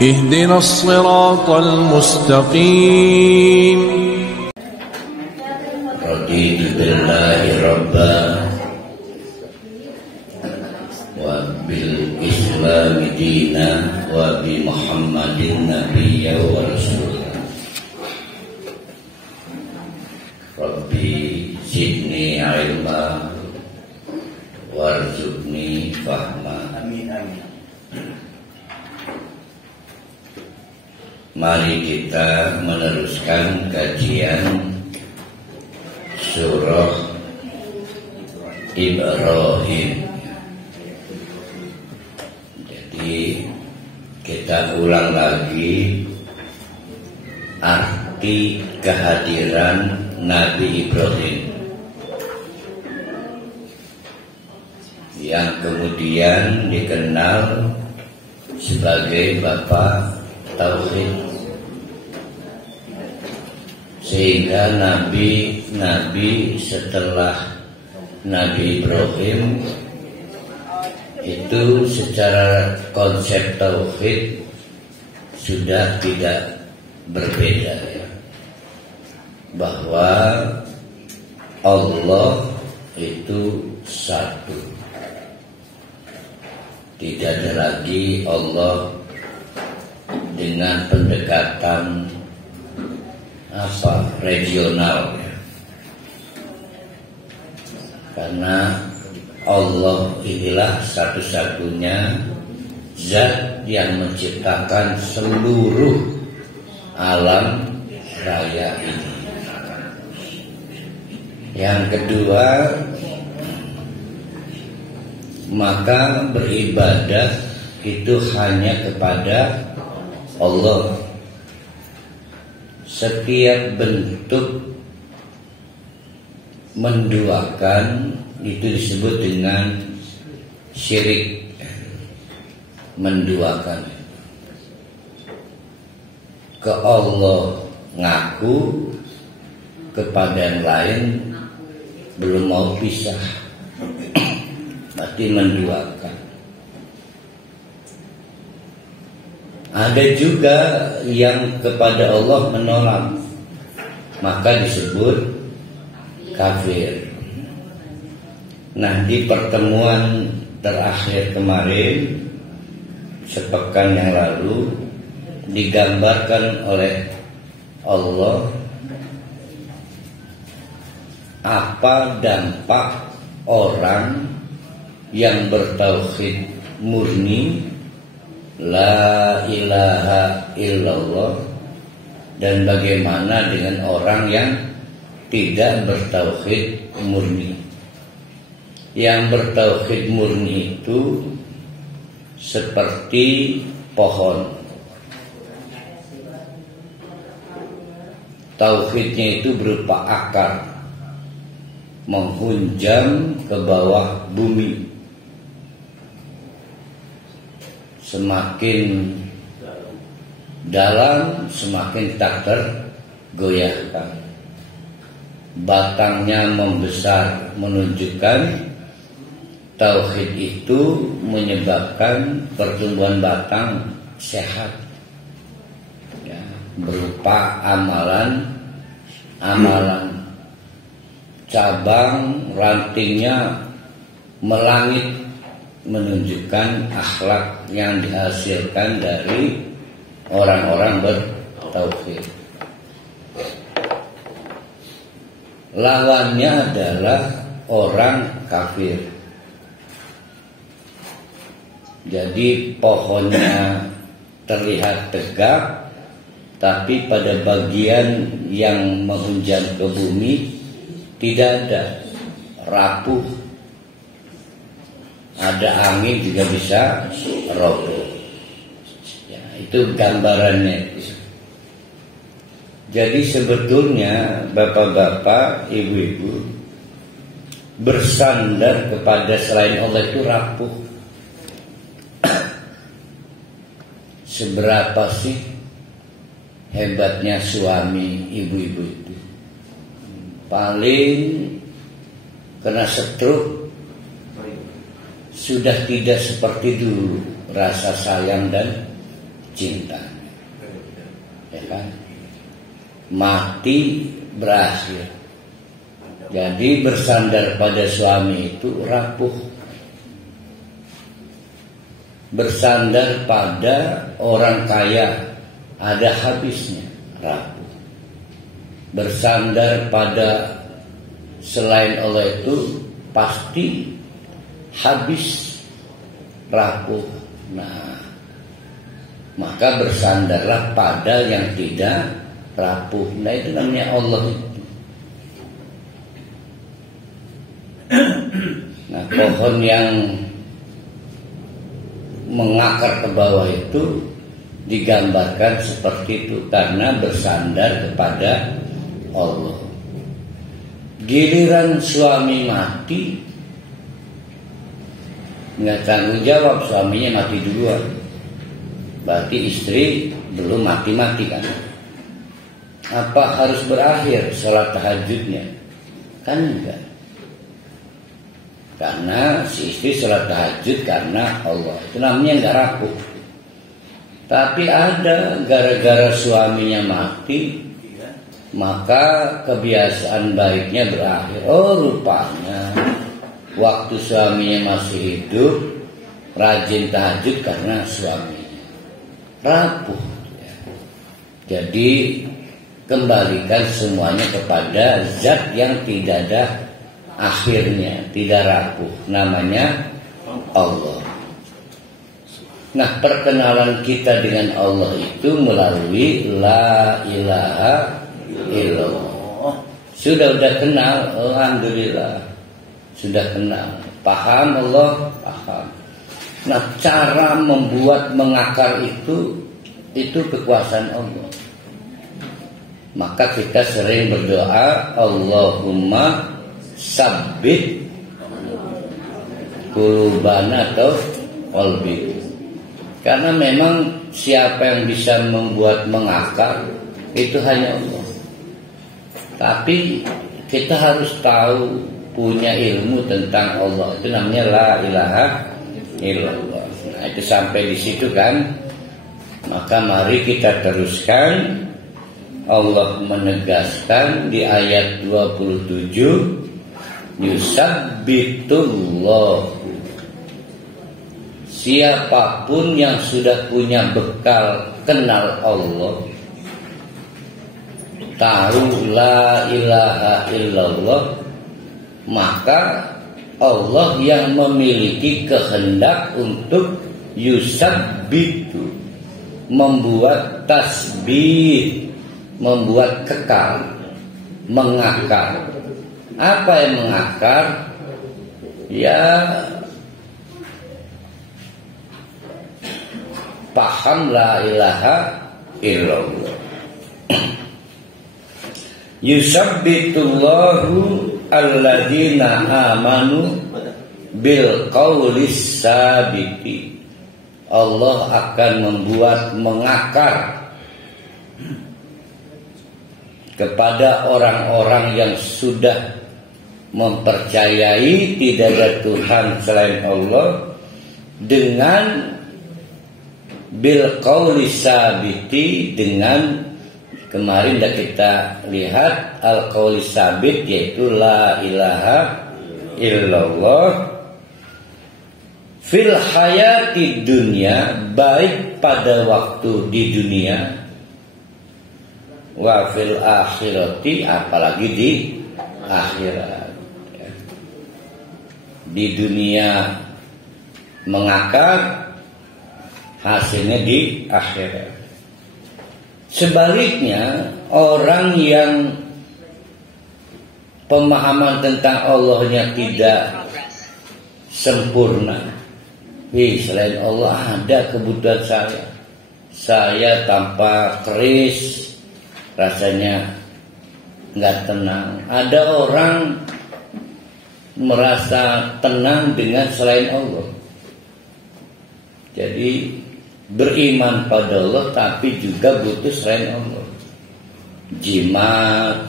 اهدنا الصراط المستقيم. رضيت بالله ربا وبالإسلام دينا وبمحمد نبيا ورسولا. ربي زدني علما warzuqni fahma. Amin amin. Mari kita meneruskan kajian surah Ibrahim. Jadi kita ulang lagi arti kehadiran Nabi Ibrahim yang kemudian dikenal sebagai Bapak Tauhid, sehingga nabi setelah Nabi Ibrahim itu secara konsep Tauhid sudah tidak berbeda, ya. Bahwa Allah itu satu. Tidak ada lagi Allah dengan pendekatan regional, ya. Karena Allah inilah satu-satunya zat yang menciptakan seluruh alam raya ini. Yang kedua, maka beribadah itu hanya kepada Allah. Setiap bentuk menduakan itu disebut dengan syirik, menduakan. Ke Allah ngaku, kepada yang lain belum mau pisah, berarti menduakan. Ada juga yang kepada Allah menolak, maka disebut kafir. Nah, di pertemuan terakhir kemarin, sepekan yang lalu, digambarkan oleh Allah apa dampak orang yang bertauhid murni, la ilaha illallah, dan bagaimana dengan orang yang tidak bertauhid murni. Yang bertauhid murni itu seperti pohon. Tauhidnya itu berupa akar, menghunjam ke bawah bumi. Semakin dalam, semakin tak tergoyahkan. Batangnya membesar, menunjukkan tauhid itu menyebabkan pertumbuhan batang sehat, ya, berupa amalan. Cabang rantingnya melangit, menunjukkan akhlak yang dihasilkan dari orang-orang bertauhid. Lawannya adalah orang kafir. Jadi pohonnya terlihat tegak, tapi pada bagian yang menghunjam ke bumi tidak ada, rapuh. Ada angin juga bisa roboh. Ya, itu gambarannya. Jadi sebetulnya bapak-bapak, ibu-ibu, bersandar kepada selain Allah itu rapuh. Seberapa sih hebatnya suami ibu-ibu itu? Paling kena stroke, sudah tidak seperti dulu rasa sayang dan cintanya. Ya kan? Mati berakhir. Jadi bersandar pada suami itu rapuh. Bersandar pada orang kaya ada habisnya, rapuh. Bersandar pada selain Allah itu pasti habis, rapuh. Nah, maka bersandarlah pada yang tidak rapuh. Nah, itu namanya Allah itu. Nah, pohon yang mengakar ke bawah itu digambarkan seperti itu karena bersandar kepada Allah. Giliran suami mati, nggak tanggung jawab, suaminya mati duluan. Berarti istri belum mati-mati kan? Apa harus berakhir sholat tahajudnya? Kan enggak. Karena si istri sholat tahajud karena Allah. Itu namanya enggak rapuh. Tapi ada gara-gara suaminya mati, maka kebiasaan baiknya berakhir. Oh, rupanya waktu suaminya masih hidup rajin tahajud karena suaminya rapuh. Jadi kembalikan semuanya kepada zat yang tidak ada akhirnya, tidak rapuh, namanya Allah. Nah, perkenalan kita dengan Allah itu melalui la ilaha illallah. Sudah kenal, alhamdulillah. Sudah kenal, paham Allah, paham. Nah, cara membuat mengakar itu kekuasaan Allah. Maka kita sering berdoa, Allahumma sabbit qulubana atau qalbi. Karena memang siapa yang bisa membuat mengakar itu hanya Allah. Tapi kita harus tahu, punya ilmu tentang Allah. Itu namanya la ilaha illallah. Nah, itu sampai di situ kan. Maka mari kita teruskan. Allah menegaskan di ayat 27, yusabbitullah. Siapapun yang sudah punya bekal kenal Allah, tahu la ilaha illallah, maka Allah yang memiliki kehendak untuk yusabbitu, membuat tasbih, membuat kekal, mengakar. Apa yang mengakar? Ya, paham la ilaha illallah. Yusabbitullahu alladzina amanu bil qaulis sabiti. Allah akan membuat mengakar kepada orang-orang yang sudah mempercayai tidak ada Tuhan selain Allah dengan bil qaulis sabiti, dengan kemarin sudah kita lihat al qaulis sabit, yaitu la ilaha illallah fil hayati dunia, baik pada waktu di dunia, wa fil akhirati, apalagi di akhirat. Di dunia mengakar, hasilnya di akhirat. Sebaliknya, orang yang pemahaman tentang Allahnya tidak sempurna, selain Allah ada kebutuhan saya tanpa keris rasanya nggak tenang. Ada orang merasa tenang dengan selain Allah. Jadi beriman pada Allah tapi juga butuh selain Allah. Jimat,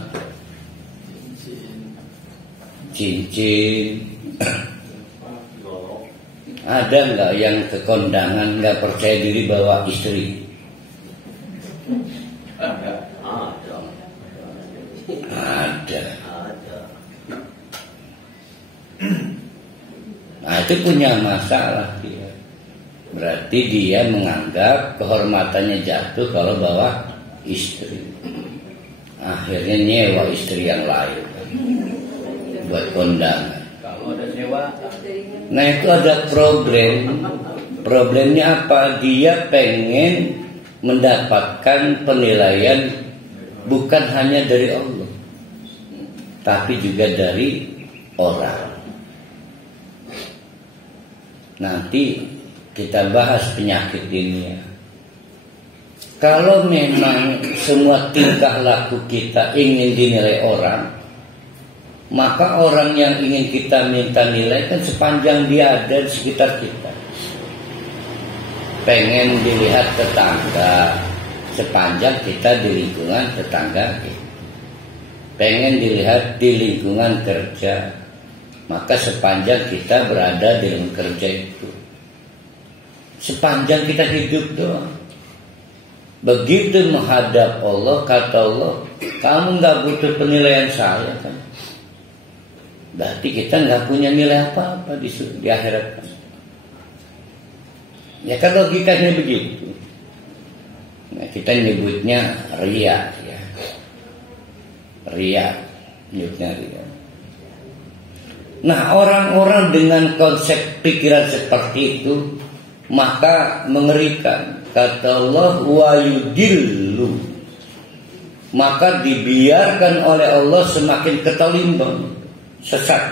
cincin. Ada nggak yang kekondangan nggak percaya diri bawa istri? Ada. Nah, itu punya masalah dia. Berarti dia menganggap kehormatannya jatuh kalau bawa istri. Akhirnya nyewa istri yang lain buat kondangan. Kalau ada sewa. Nah, itu ada problem. Problemnya apa? Dia pengen mendapatkan penilaian bukan hanya dari Allah, tapi juga dari orang. Nanti kita bahas penyakit ini ya. Kalau memang semua tingkah laku kita ingin dinilai orang, maka orang yang ingin kita minta nilai kan sepanjang dia ada di sekitar kita. Pengen dilihat tetangga, sepanjang kita di lingkungan tetangga kita. Pengen dilihat di lingkungan kerja, maka sepanjang kita berada di lingkungan kerja itu. Sepanjang kita hidup doang. Begitu menghadap Allah, kata Allah, kamu gak butuh penilaian saya kan. Berarti kita gak punya nilai apa-apa di akhirat kan. Ya kan logikanya begitu. Nah, kita nyebutnya riya ya. Riya, nyebutnya riya. Nah, orang-orang dengan konsep pikiran seperti itu maka mengerikan. Kata Allah, wa yudillu, maka dibiarkan oleh Allah semakin ketalimbang, sesat.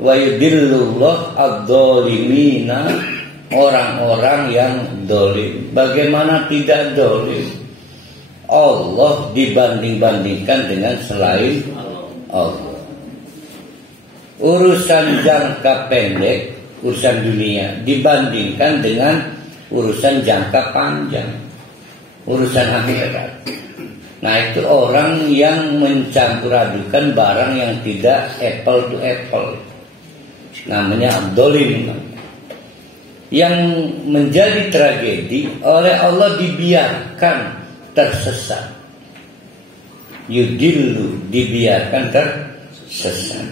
Wa yudillullah adz-dzalimina, orang-orang yang dolim. Bagaimana tidak dolim? Allah dibanding-bandingkan dengan selain Allah. Urusan jangka pendek, urusan dunia dibandingkan dengan urusan jangka panjang, urusan akhirat. Nah, itu orang yang mencampur adukan barang yang tidak apple to apple, namanya dolim. Yang menjadi tragedi, oleh Allah dibiarkan tersesat. Yudillu, dibiarkan tersesat.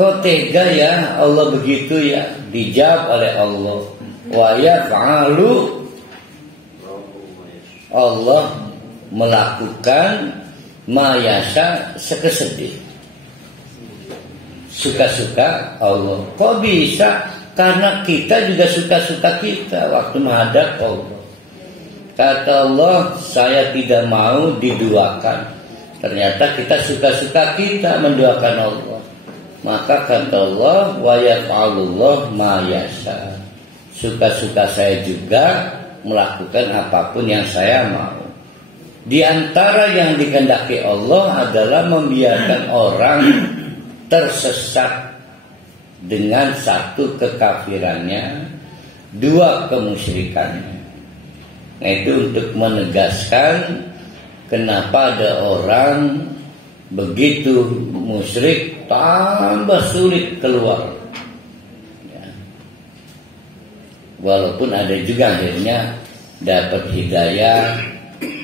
Kok tega ya Allah begitu ya? Dijawab oleh Allah, wa yaf'alu, Allah melakukan ma yasha, sekesedih, suka-suka Allah. Kok bisa? Karena kita juga suka-suka kita waktu menghadap Allah. Kata Allah, saya tidak mau diduakan. Ternyata kita suka-suka kita menduakan Allah. Maka kata Allah, wa yaf'alullah ma yasha, suka-suka saya juga melakukan apapun yang saya mau. Di antara yang dikehendaki Allah adalah membiarkan orang tersesat dengan satu kekafirannya, dua kemusyrikannya. Nah, itu untuk menegaskan kenapa ada orang begitu musyrik tambah sulit keluar ya. Walaupun ada juga akhirnya dapat hidayah,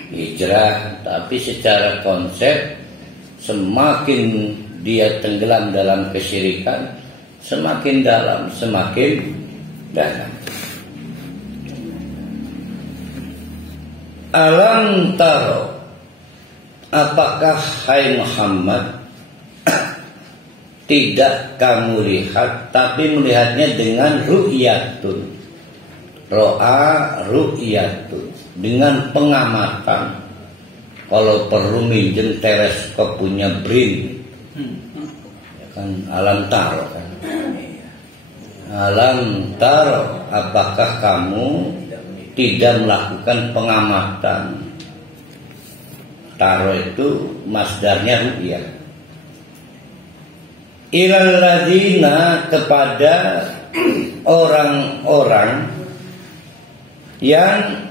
hijrah, tapi secara konsep semakin dia tenggelam dalam kesyirikan, semakin dalam, semakin dalam. Alam taro, apakah hai Muhammad tidak kamu lihat, tapi melihatnya dengan ru'yatun, ro'a ru'yatun, dengan pengamatan. Kalau perlu minjem teleskop punya BRIN ya kan, alam taro kan. Alam taro, apakah kamu tidak melakukan pengamatan? Taro itu masdarnya ru'yah. Ilal ladina, kepada orang-orang yang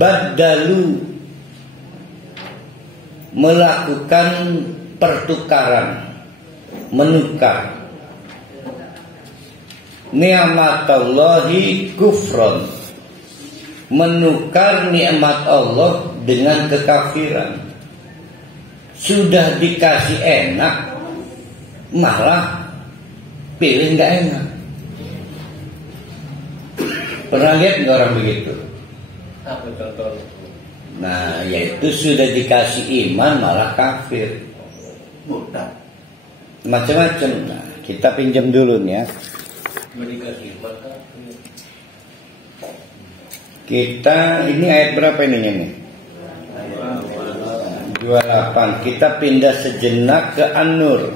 baddalu, melakukan pertukaran, menukar ni'matallahi kufron, menukar nikmat Allah dengan kekafiran. Sudah dikasih enak, malah pilih nggak enak. Pernah lihat nggak orang begitu? Apa contoh? Nah, yaitu sudah dikasih iman malah kafir. Murtad. Macam-macam. Nah, kita pinjam dulu nih ya. Dikasih iman kafir. Kita ini ayat berapa ininya nih? 28. Kita pindah sejenak ke An-Nur.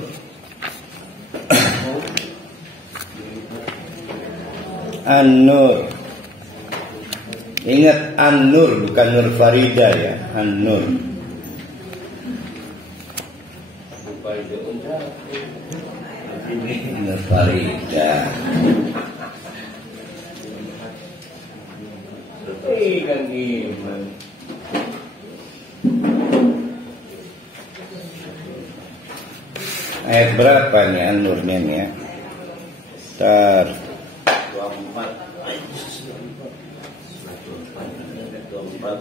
An-Nur. Ingat An-Nur bukan Nur Farida ya, An-Nur. Nur Farida. Kan iman. Ayat berapa nih An-Nurnya nih ya? Bentar. 24.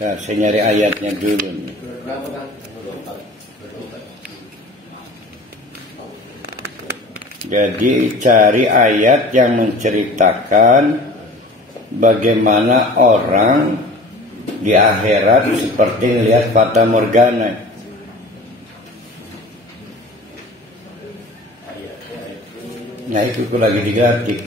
Nah, saya nyari ayatnya dulu nih. Jadi cari ayat yang menceritakan bagaimana orang di akhirat seperti melihat fata morgana. Nah itu aku lagi diganti.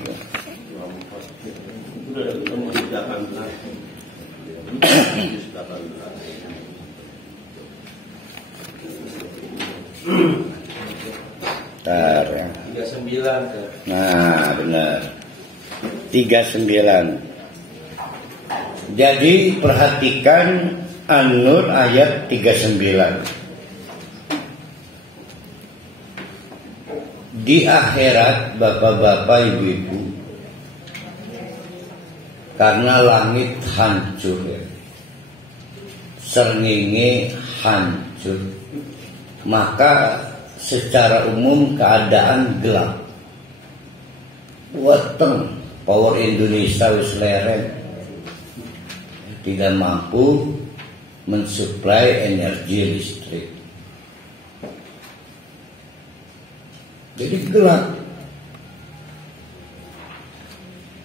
Bentar ya. 39. Nah benar 39. Jadi perhatikan An-Nur ayat 39. Di akhirat bapak-bapak ibu-ibu, karena langit hancur, srengenge hancur, maka secara umum keadaan gelap. Weteng power Indonesia wis leren, tidak mampu mensuplai energi listrik. Jadi gelap.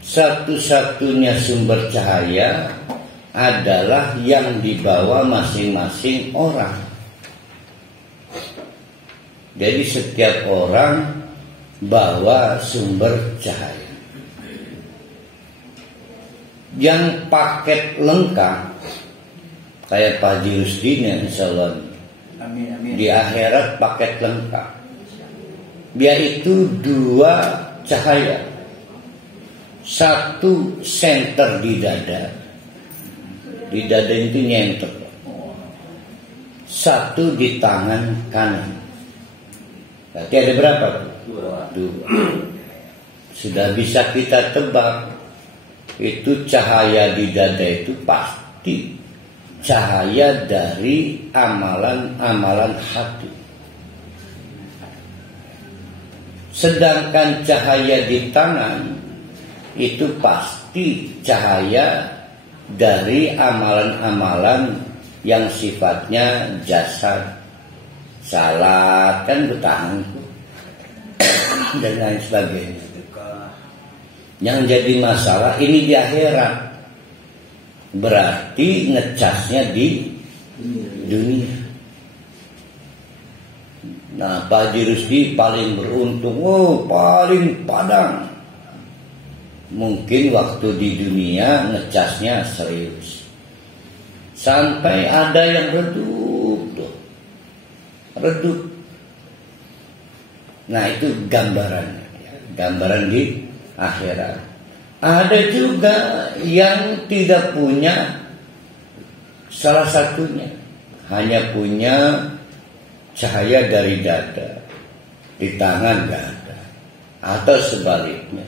Satu-satunya sumber cahaya adalah yang dibawa masing-masing orang. Jadi setiap orang bawa sumber cahaya. Yang paket lengkap kayak Pak Haji Rusdin insya Allah. Amin. Di akhirat paket lengkap. Yaitu 2 cahaya. 1 senter di dada. Di dada itu nyenter. 1 di tangan kanan. Berarti ada berapa? 2. Sudah bisa kita tebak. Itu cahaya di dada itu pasti cahaya dari amalan-amalan hati. Sedangkan cahaya di tangan itu pasti cahaya dari amalan-amalan yang sifatnya jasad. Salat kan bertahan dan lain sebagainya. Yang jadi masalah ini di akhirat. Berarti ngecasnya di dunia. Nah, Pak Haji Rusdi paling beruntung, paling padang. Mungkin waktu di dunia ngecasnya serius. Sampai ada yang redup. Nah, itu gambarannya. Gambaran di akhirat. Ada juga yang tidak punya salah satunya. Hanya punya cahaya dari dada, di tangan nggak ada, atau sebaliknya.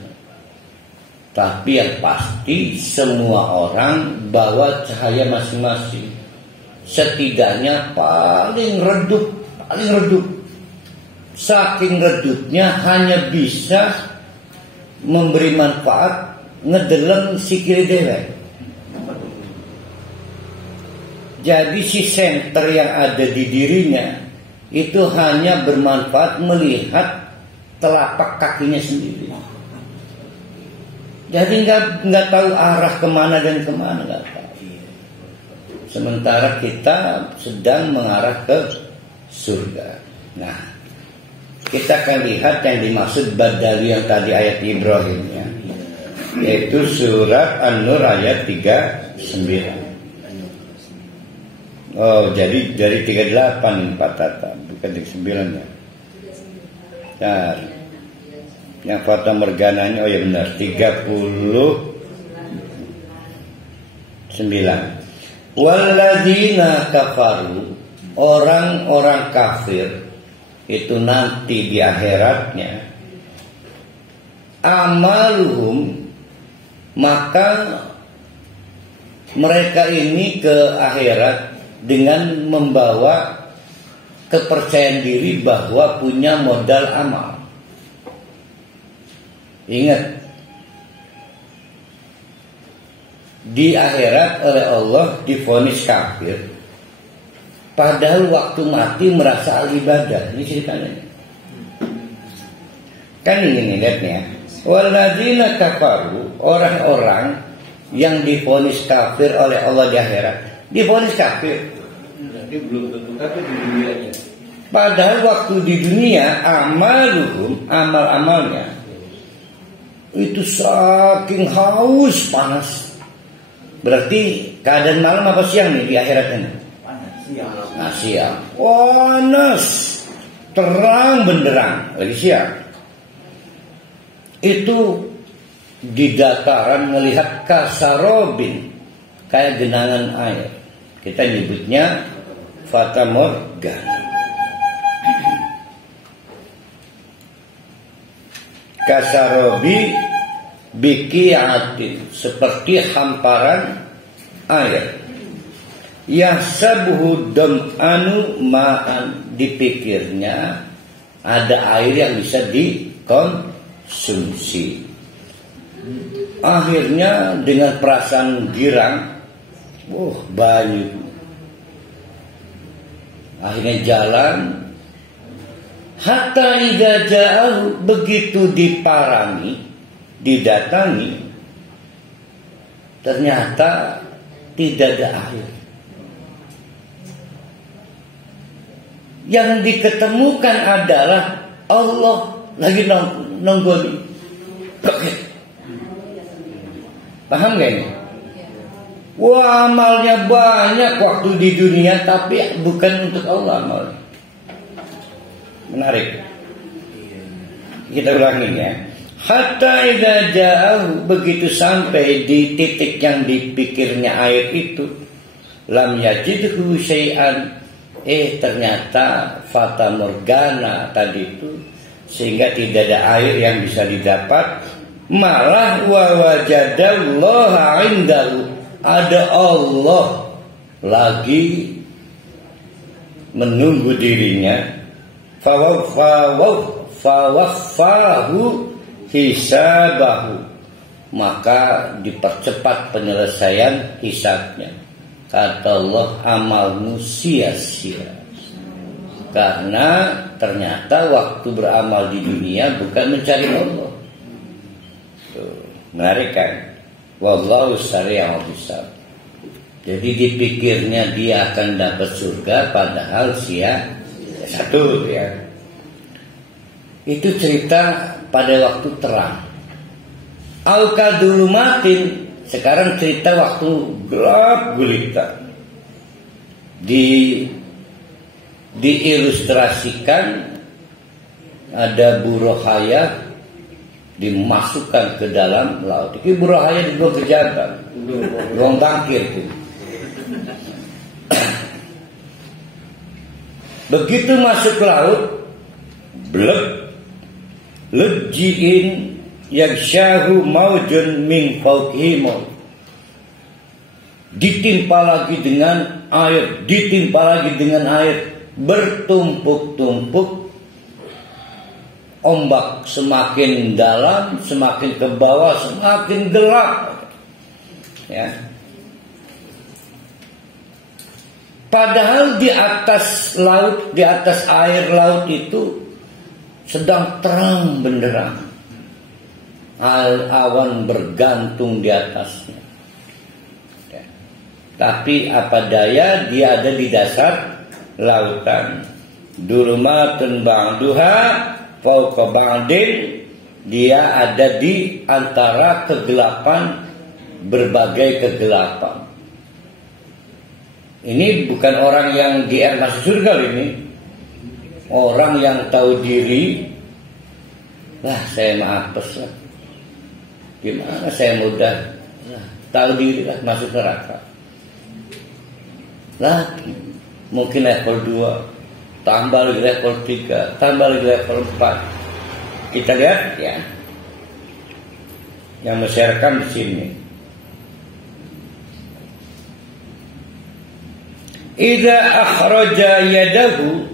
Tapi yang pasti semua orang bawa cahaya masing-masing. Setidaknya paling redup. saking redupnya hanya bisa memberi manfaat ngedeleng sikil dewek. Jadi si senter yang ada di dirinya itu hanya bermanfaat melihat telapak kakinya sendiri. Jadi nggak tahu arah kemana dan kemana, nggak tahu. Sementara kita sedang mengarah ke surga. Nah, kita akan lihat yang dimaksud badali yang tadi ayat Ibrahim ya, yaitu surat An-Nur ayat 39. Oh, jadi dari 38 Pak Tata, bukan 39 ya. Bentar. Yang Fata Morgananya, oh ya benar, 39. Walladzina kafaru, orang-orang kafir itu nanti di akhiratnya, amaluhum, maka mereka ini ke akhirat dengan membawa kepercayaan diri bahwa punya modal amal. Ingat, di akhirat oleh Allah divonis kafir, padahal waktu mati merasa ibadah. Ini ceritanya. Kan ini lihatnya. Walladzina kafaru, orang-orang yang divonis kafir oleh Allah di akhirat. Divonis kafir. Nanti belum tentu kafir di dunianya. Padahal waktu di dunia amaluhum, amal-amalnya itu saking haus panas. Berarti keadaan malam apa siang nih di akhirat ini? Panas siang. Nah, siang. Panas, terang benderang lagi siang. Itu di dataran melihat kasarobin, kayak genangan air. Kita nyebutnya fata morgana. Kasarobi bikiatin, seperti hamparan air. Yahsabuhu dam'anu ma'an, dipikirnya ada air yang bisa dikonsumsi. Akhirnya dengan perasaan girang, banyak. Akhirnya jalan. Hatta idza ja'ahu, begitu diparangi, didatangi, ternyata tidak ada air. Yang diketemukan adalah Allah lagi nonggoni. Paham gak ini? Wah, amalnya banyak waktu di dunia, tapi bukan untuk Allah amalnya. Menarik. Kita ulangin ya. Hatta idza ja'ahu, begitu sampai di titik yang dipikirnya air itu, lam yajidhu syai'an, ternyata fata morgana tadi itu, sehingga tidak ada air yang bisa didapat. Malah wa wajadallaha indahu, ada Allah lagi menunggu dirinya. Fawaffahu hisabahu, maka dipercepat penyelesaian hisabnya. Kata Allah, amalmu sia-sia, karena ternyata waktu beramal di dunia bukan mencari Allah. Menarik kan? Wallahu sari'ul hisab. Jadi dipikirnya dia akan dapat surga, padahal sia-sia. Satu ya. Itu cerita pada waktu terang. Al-kadulumatin, sekarang cerita waktu gelap gulita. Diilustrasikan ada burohaya dimasukkan ke dalam laut. Ini burohaya dibuang ke jalan, buang bangkir tuh. Begitu masuk ke laut, blek, lejiin yagsyahu maujun min fawqihi maut. Ditimpa lagi dengan air, ditimpa lagi dengan air, bertumpuk-tumpuk ombak semakin dalam, semakin ke bawah, semakin gelap. Ya. Padahal di atas laut, di atas air laut itu sedang terang benderang. Awan bergantung di atasnya. Ya. Tapi apa daya, dia ada di dasar lautan. Dulumatun ba'duha fauqa ba'din, dia ada di antara kegelapan, berbagai kegelapan. Ini bukan orang yang di air masuk surga ini. Orang yang tahu diri. Lah saya maafes lah. Gimana saya mudah. Tahu diri lah masuk neraka. Lah mungkin level 2. Tambah lagi level 3. Tambah lagi level 4. Kita lihat ya. Yang mensyarkan di sini. Idza akhraja yadahu.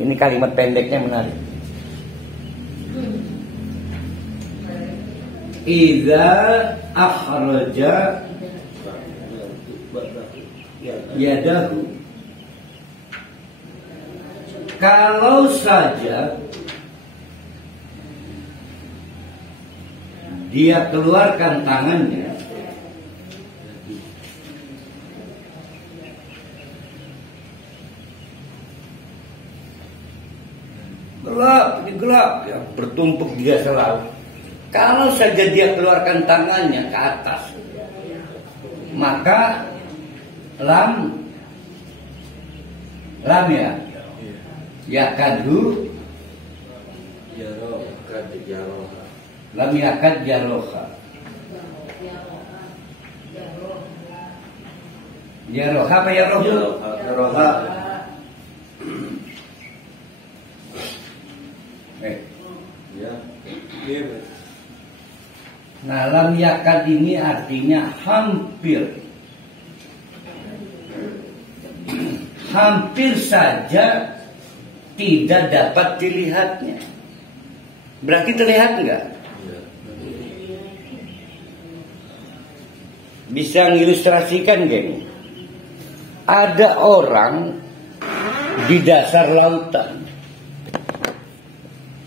Ini kalimat pendeknya menarik. Idza akhraja yadahu. Kalau saja dia keluarkan tangannya, gelap ya, bertumpuk di dasar laut. Kalau saja dia keluarkan tangannya ke atas, maka lam ya kadu lam yakad jaroha apa ya roh? Jaroha. Nah, lam yakad ini artinya hampir. Hampir saja tidak dapat dilihatnya. Berarti terlihat enggak? Bisa mengilustrasikan gini. Ada orang di dasar lautan.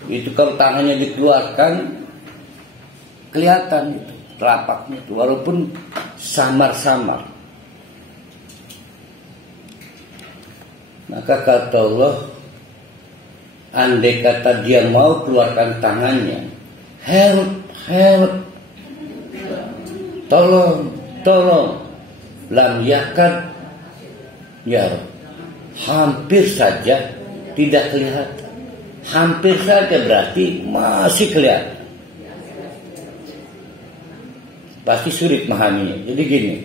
Itu kalau tangannya dikeluarkan kelihatan itu telapaknya itu, walaupun samar-samar. Maka kata Allah, andai kata dia mau keluarkan tangannya, help, tolong, lam yakad ya, hampir saja tidak kelihatan. Hampir saja berarti masih kelihatan. Pasti sulit memahaminya. Jadi gini,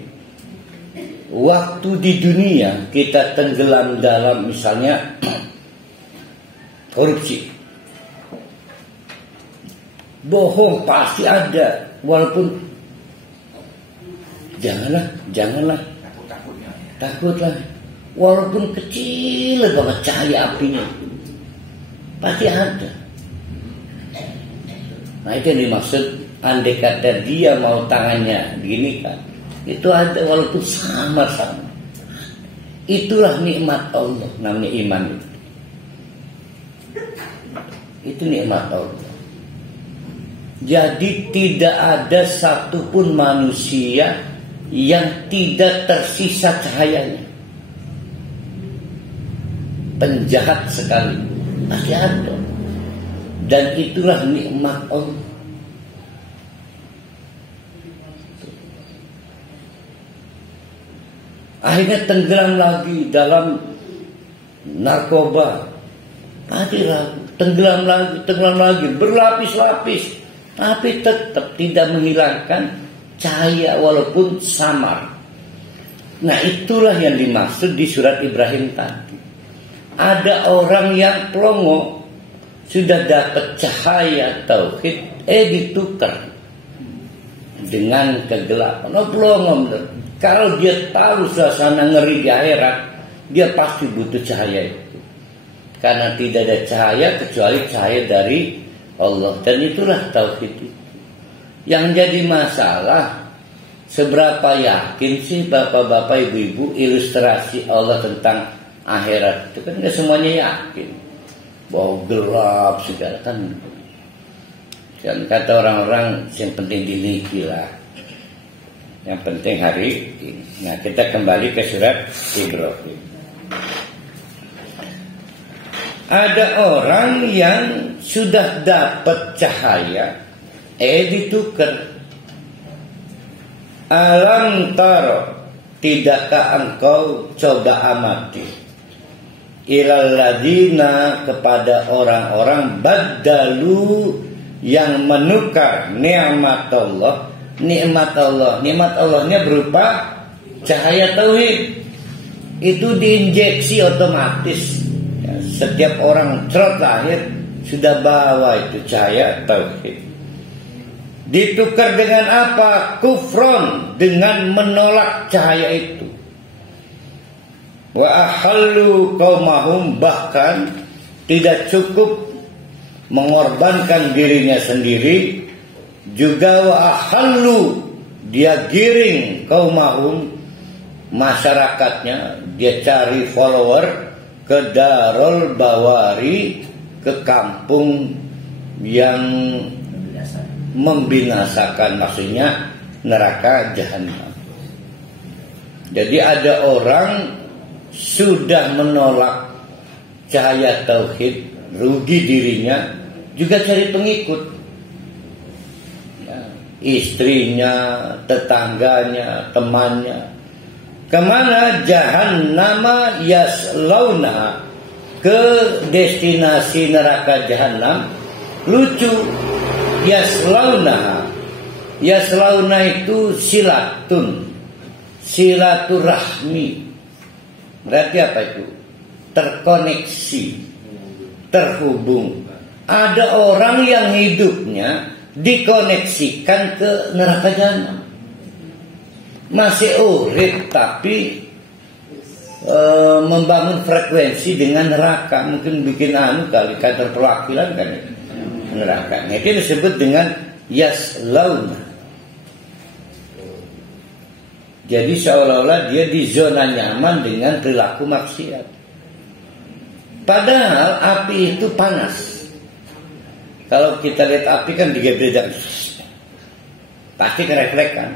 waktu di dunia kita tenggelam dalam misalnya korupsi, bohong pasti ada, walaupun janganlah takutlah, walaupun kecil banget cahaya apinya pasti ada. Nah itu yang dimaksud, andai kata dia mau tangannya gini kan, itu ada walaupun samar-samar. Itulah nikmat Allah, namanya iman itu. Itu nikmat Allah. Jadi tidak ada satupun manusia yang tidak tersisa cahayanya. Penjahat sekali pasti ada. Dan itulah nikmat Allah. Akhirnya tenggelam lagi dalam narkoba. Pasti tenggelam lagi, berlapis-lapis, tapi tetap tidak menghilangkan cahaya walaupun samar. Nah itulah yang dimaksud di surat Ibrahim tadi. Ada orang yang pelongo, sudah dapat cahaya tauhid, ditukar dengan kegelapan. Pelongo bener. Kalau dia tahu suasana ngeri di akhirat, dia pasti butuh cahaya itu. Karena tidak ada cahaya kecuali cahaya dari Allah. Dan itulah tauhid itu. Yang jadi masalah, seberapa yakin sih bapak-bapak ibu-ibu ilustrasi Allah tentang akhirat itu? Kan nggak semuanya yakin bahwa gelap segala kan. Dan kata orang-orang yang penting dimiliki lah. Yang penting hari ini. Nah, kita kembali ke surat Ibrahim. Ada orang yang sudah dapat cahaya, ditukar. Alam taro, tidakkah engkau coba amati ilal ladina, kepada orang-orang badalu, yang menukar nikmat Allah. Nikmat Allahnya berupa cahaya tauhid. Itu diinjeksi otomatis. Ya, setiap orang cerot lahir sudah bawa itu cahaya tauhid. Ditukar dengan apa? Kufron, dengan menolak cahaya itu. Wa ahallu qaumahum, bahkan tidak cukup mengorbankan dirinya sendiri, juga wa ahallu, dia giring qaumahum, masyarakatnya, dia cari follower ke Darul Bawari, ke kampung yang membinasakan, maksudnya neraka jahanam. Jadi ada orang sudah menolak cahaya tauhid, rugi dirinya, juga cari pengikut, ya, istrinya, tetangganya, temannya. Kemana? Jahannama yaslauna, ke destinasi neraka jahanam. Lucu, yaslauna itu silaturahmi. Berarti apa itu? Terkoneksi, terhubung. Ada orang yang hidupnya dikoneksikan ke neraka jahanam. Masih urip tapi membangun frekuensi dengan neraka. Mungkin bikin kali kantor perwakilan kan ya, neraka. Itu disebut dengan yaslauna. Jadi seolah-olah dia di zona nyaman dengan perilaku maksiat. Padahal api itu panas. Kalau kita lihat api kan digedor, pasti kerefleks kan.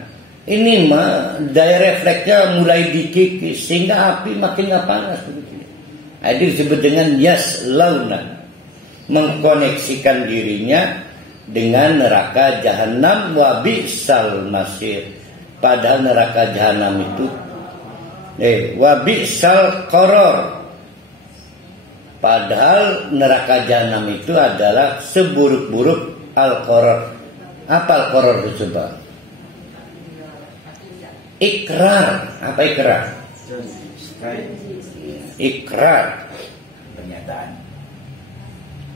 Ini mah daya refleksnya mulai dikikis sehingga api makin gak panas begitu. Nah, itu disebut dengan yaslauna, mengkoneksikan dirinya dengan neraka jahanam. Wa bi'sal masir, padahal neraka jahanam itu wa bi'sal qarar, padahal neraka jahanam itu adalah seburuk-buruk al-qarar. Apa al-qarar itu coba? Ikrar. Apa ikrar? Ikrar,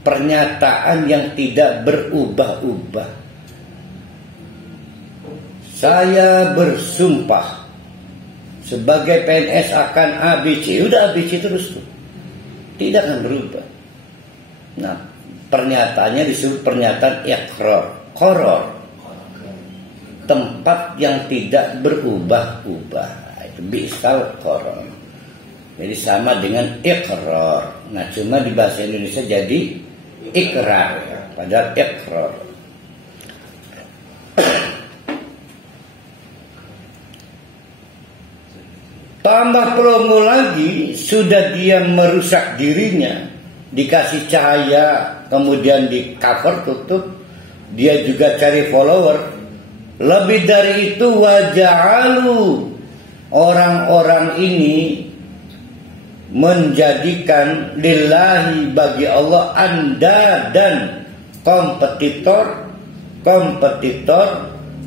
pernyataan yang tidak berubah-ubah. Saya bersumpah sebagai PNS akan ABC. Udah ABC terus tuh, tidak akan berubah. Nah, pernyataannya disebut pernyataan ikrar, qarar, tempat yang tidak berubah-ubah. Itu bi'sal qarar. Jadi sama dengan ikrar. Nah, cuma di bahasa Indonesia jadi ikrar, ya. Padahal ikrar. Tambah promo lagi, sudah dia merusak dirinya, dikasih cahaya, kemudian di cover tutup, dia juga cari follower. Lebih dari itu, waja'alu, orang-orang ini menjadikan lillahi, bagi Allah, anda dan kompetitor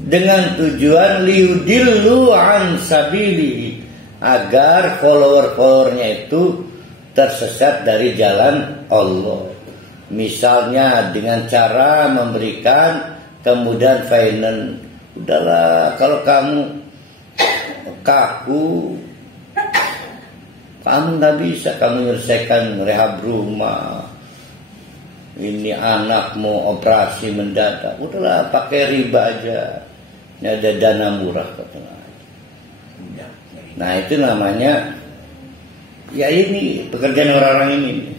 dengan tujuan liudillu an sabilihi, agar follower-followernya itu tersesat dari jalan Allah. Misalnya dengan cara memberikan kemudahan finance. Udahlah, kalau kamu kaku Kamu nggak bisa, kamu menyelesaikan rehab rumah. Ini anak mau operasi mendadak, udahlah pakai riba aja. Ini ada dana murah katanya. Nah itu namanya, ya ini pekerjaan orang-orang ini.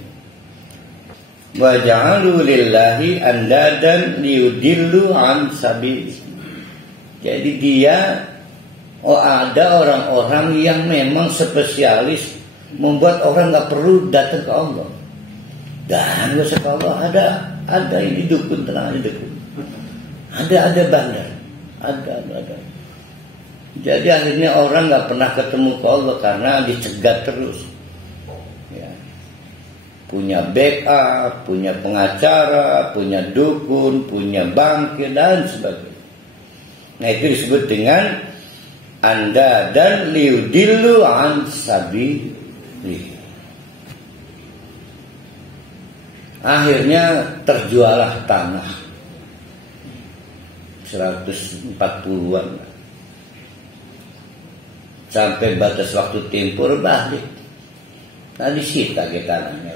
Wa ja'alu lillahi andadan liyudillu an sabil. Jadi dia, ada orang-orang yang memang spesialis membuat orang nggak perlu datang ke Allah. Dan nggak usah ke Allah, ada ini dukun, tenang aja dukun. Ada bandar, ada. Jadi akhirnya orang nggak pernah ketemu ke Allah karena dicegat terus. Ya. Punya backup, punya pengacara, punya dukun, punya bangkir dan sebagainya. Nah itu disebut dengan anda dan liudillu an sabili. Akhirnya terjualah tanah 140-an sampai batas waktu tempur balik. Nah disita kita tanahnya.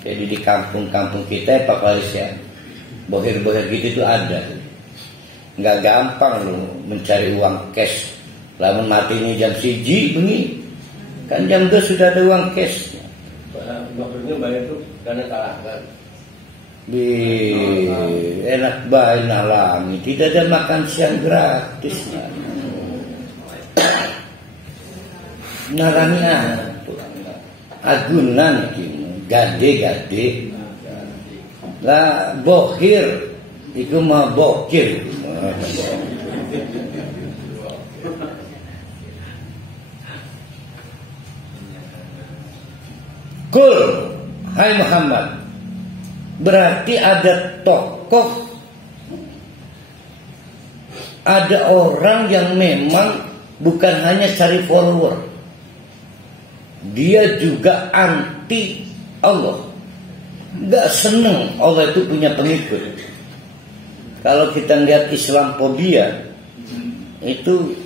Jadi di kampung-kampung kita Pak Malaysia, bohir-bohir gitu tuh ada. Nggak gampang loh mencari uang cash. Lamun matinya jam 1 begini, kan jam 2 sudah ada uang cash. Dokternya bayar tuh karena salah kan. Enak baik alami, tidak ada makan siang gratis. Narangnya agunan gade-gade lah bohir itu mah bokir. Kul, hai Muhammad, berarti ada tokoh, ada orang yang memang bukan hanya cari follower, dia juga anti Allah, nggak seneng Allah itu punya pengikut. Kalau kita lihat Islamophobia itu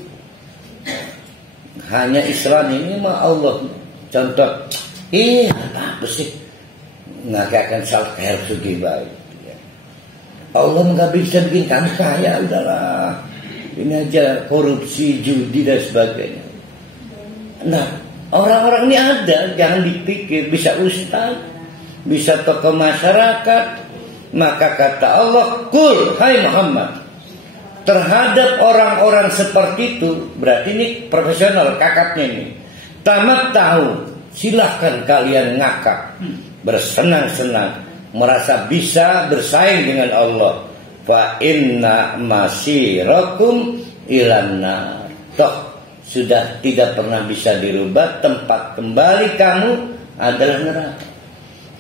hanya Islam ini mah Allah. Contoh, apa sih ngakakan salah khair sugi baik. Allah nggak bisa bikin kamu kaya, udahlah. Ini aja korupsi, judi dan sebagainya. Nah, orang-orang ini ada, jangan dipikir bisa ustaz, bisa tokoh masyarakat. Maka kata Allah, kul, hai Muhammad, terhadap orang-orang seperti itu, berarti ini profesional kakaknya ini. Tamat tahu, silahkan kalian ngakak, bersenang-senang, merasa bisa bersaing dengan Allah. Fa inna masirakum ilanna. Toh sudah tidak pernah bisa dirubah, tempat kembali kamu adalah neraka.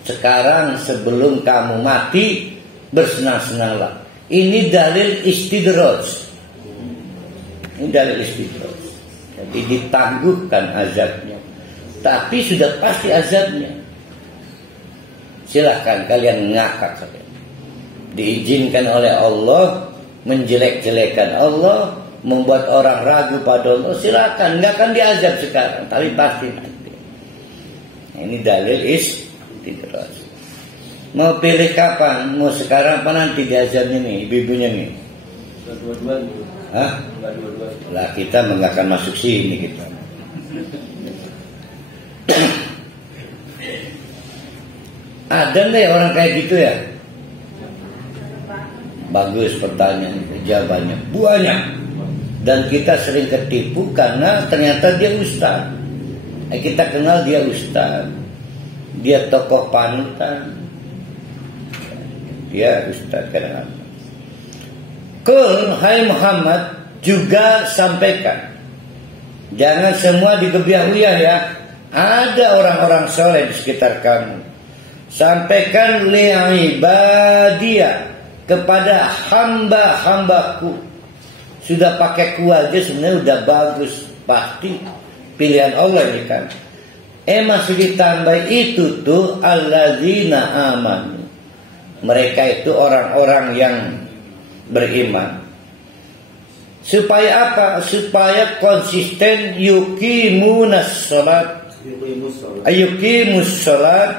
Sekarang sebelum kamu mati, bersenang-senanglah. Ini dalil istidraj. Ini dalil istidraj. Jadi ditangguhkan azabnya. Tapi sudah pasti azabnya. Silahkan kalian ngakak kalian. Diizinkan oleh Allah menjelek-jelekan Allah, membuat orang ragu pada Allah. Silahkan, nggak akan diazab sekarang, tapi pasti nanti. Ini dalil istidraj. Mau pilih kapan? Mau sekarang apa nanti diazabnya nih, ibu-ibunya nih? Dua-duaan. Hah? Dua-duaan. Lah kita nggak akan masuk sini kita. Ada nggak ya orang kayak gitu ya? Bagus pertanyaan, jawabannya banyak. Dan kita sering ketipu karena ternyata dia ustaz. Kita kenal dia ustaz, dia tokoh panutan, dia ustaz kadang-kadang. Kul, hai Muhammad, juga sampaikan, jangan semua digebiah-uyah ya. Ada orang-orang soleh di sekitar kamu. Sampaikan li'ibadiyah, kepada hamba-hambaku. Sudah pakai ku aja sebenarnya udah bagus. Pasti pilihan Allah ini kan. Masih ditambah itu tuh alladzina amanu. Mereka itu orang-orang yang beriman. Supaya apa? Supaya konsisten yuqimunas sholat, Ayuqimus sholat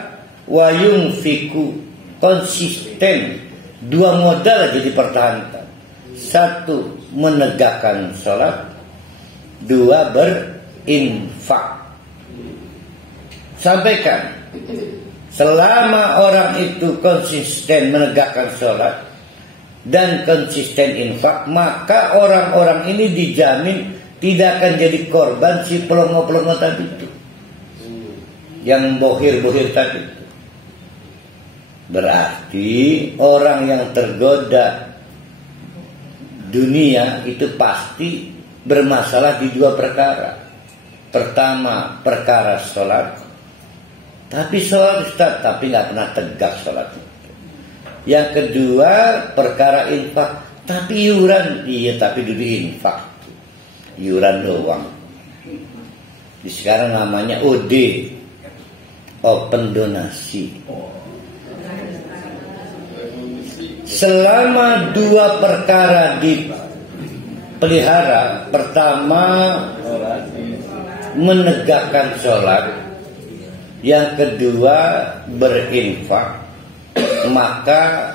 wa yunfiku, konsisten. Dua modal aja dipertahankan. Satu, menegakkan sholat. Dua, berinfak. Sampaikan, selama orang itu konsisten menegakkan sholat dan konsisten infak, maka orang-orang ini dijamin tidak akan jadi korban si pelongo-pelongo tadi itu, yang bohir-bohir tadi. Berarti orang yang tergoda dunia itu pasti bermasalah di dua perkara. Pertama, perkara sholat. Tapi sholat Ustaz, tapi nggak pernah tegak sholat. Yang kedua, perkara infak. Tapi iuran, iya tapi dulu infak. Iuran doang. Di sekarang namanya OD, open donasi. Selama dua perkara dipelihara, pertama menegakkan sholat, yang kedua berinfak, maka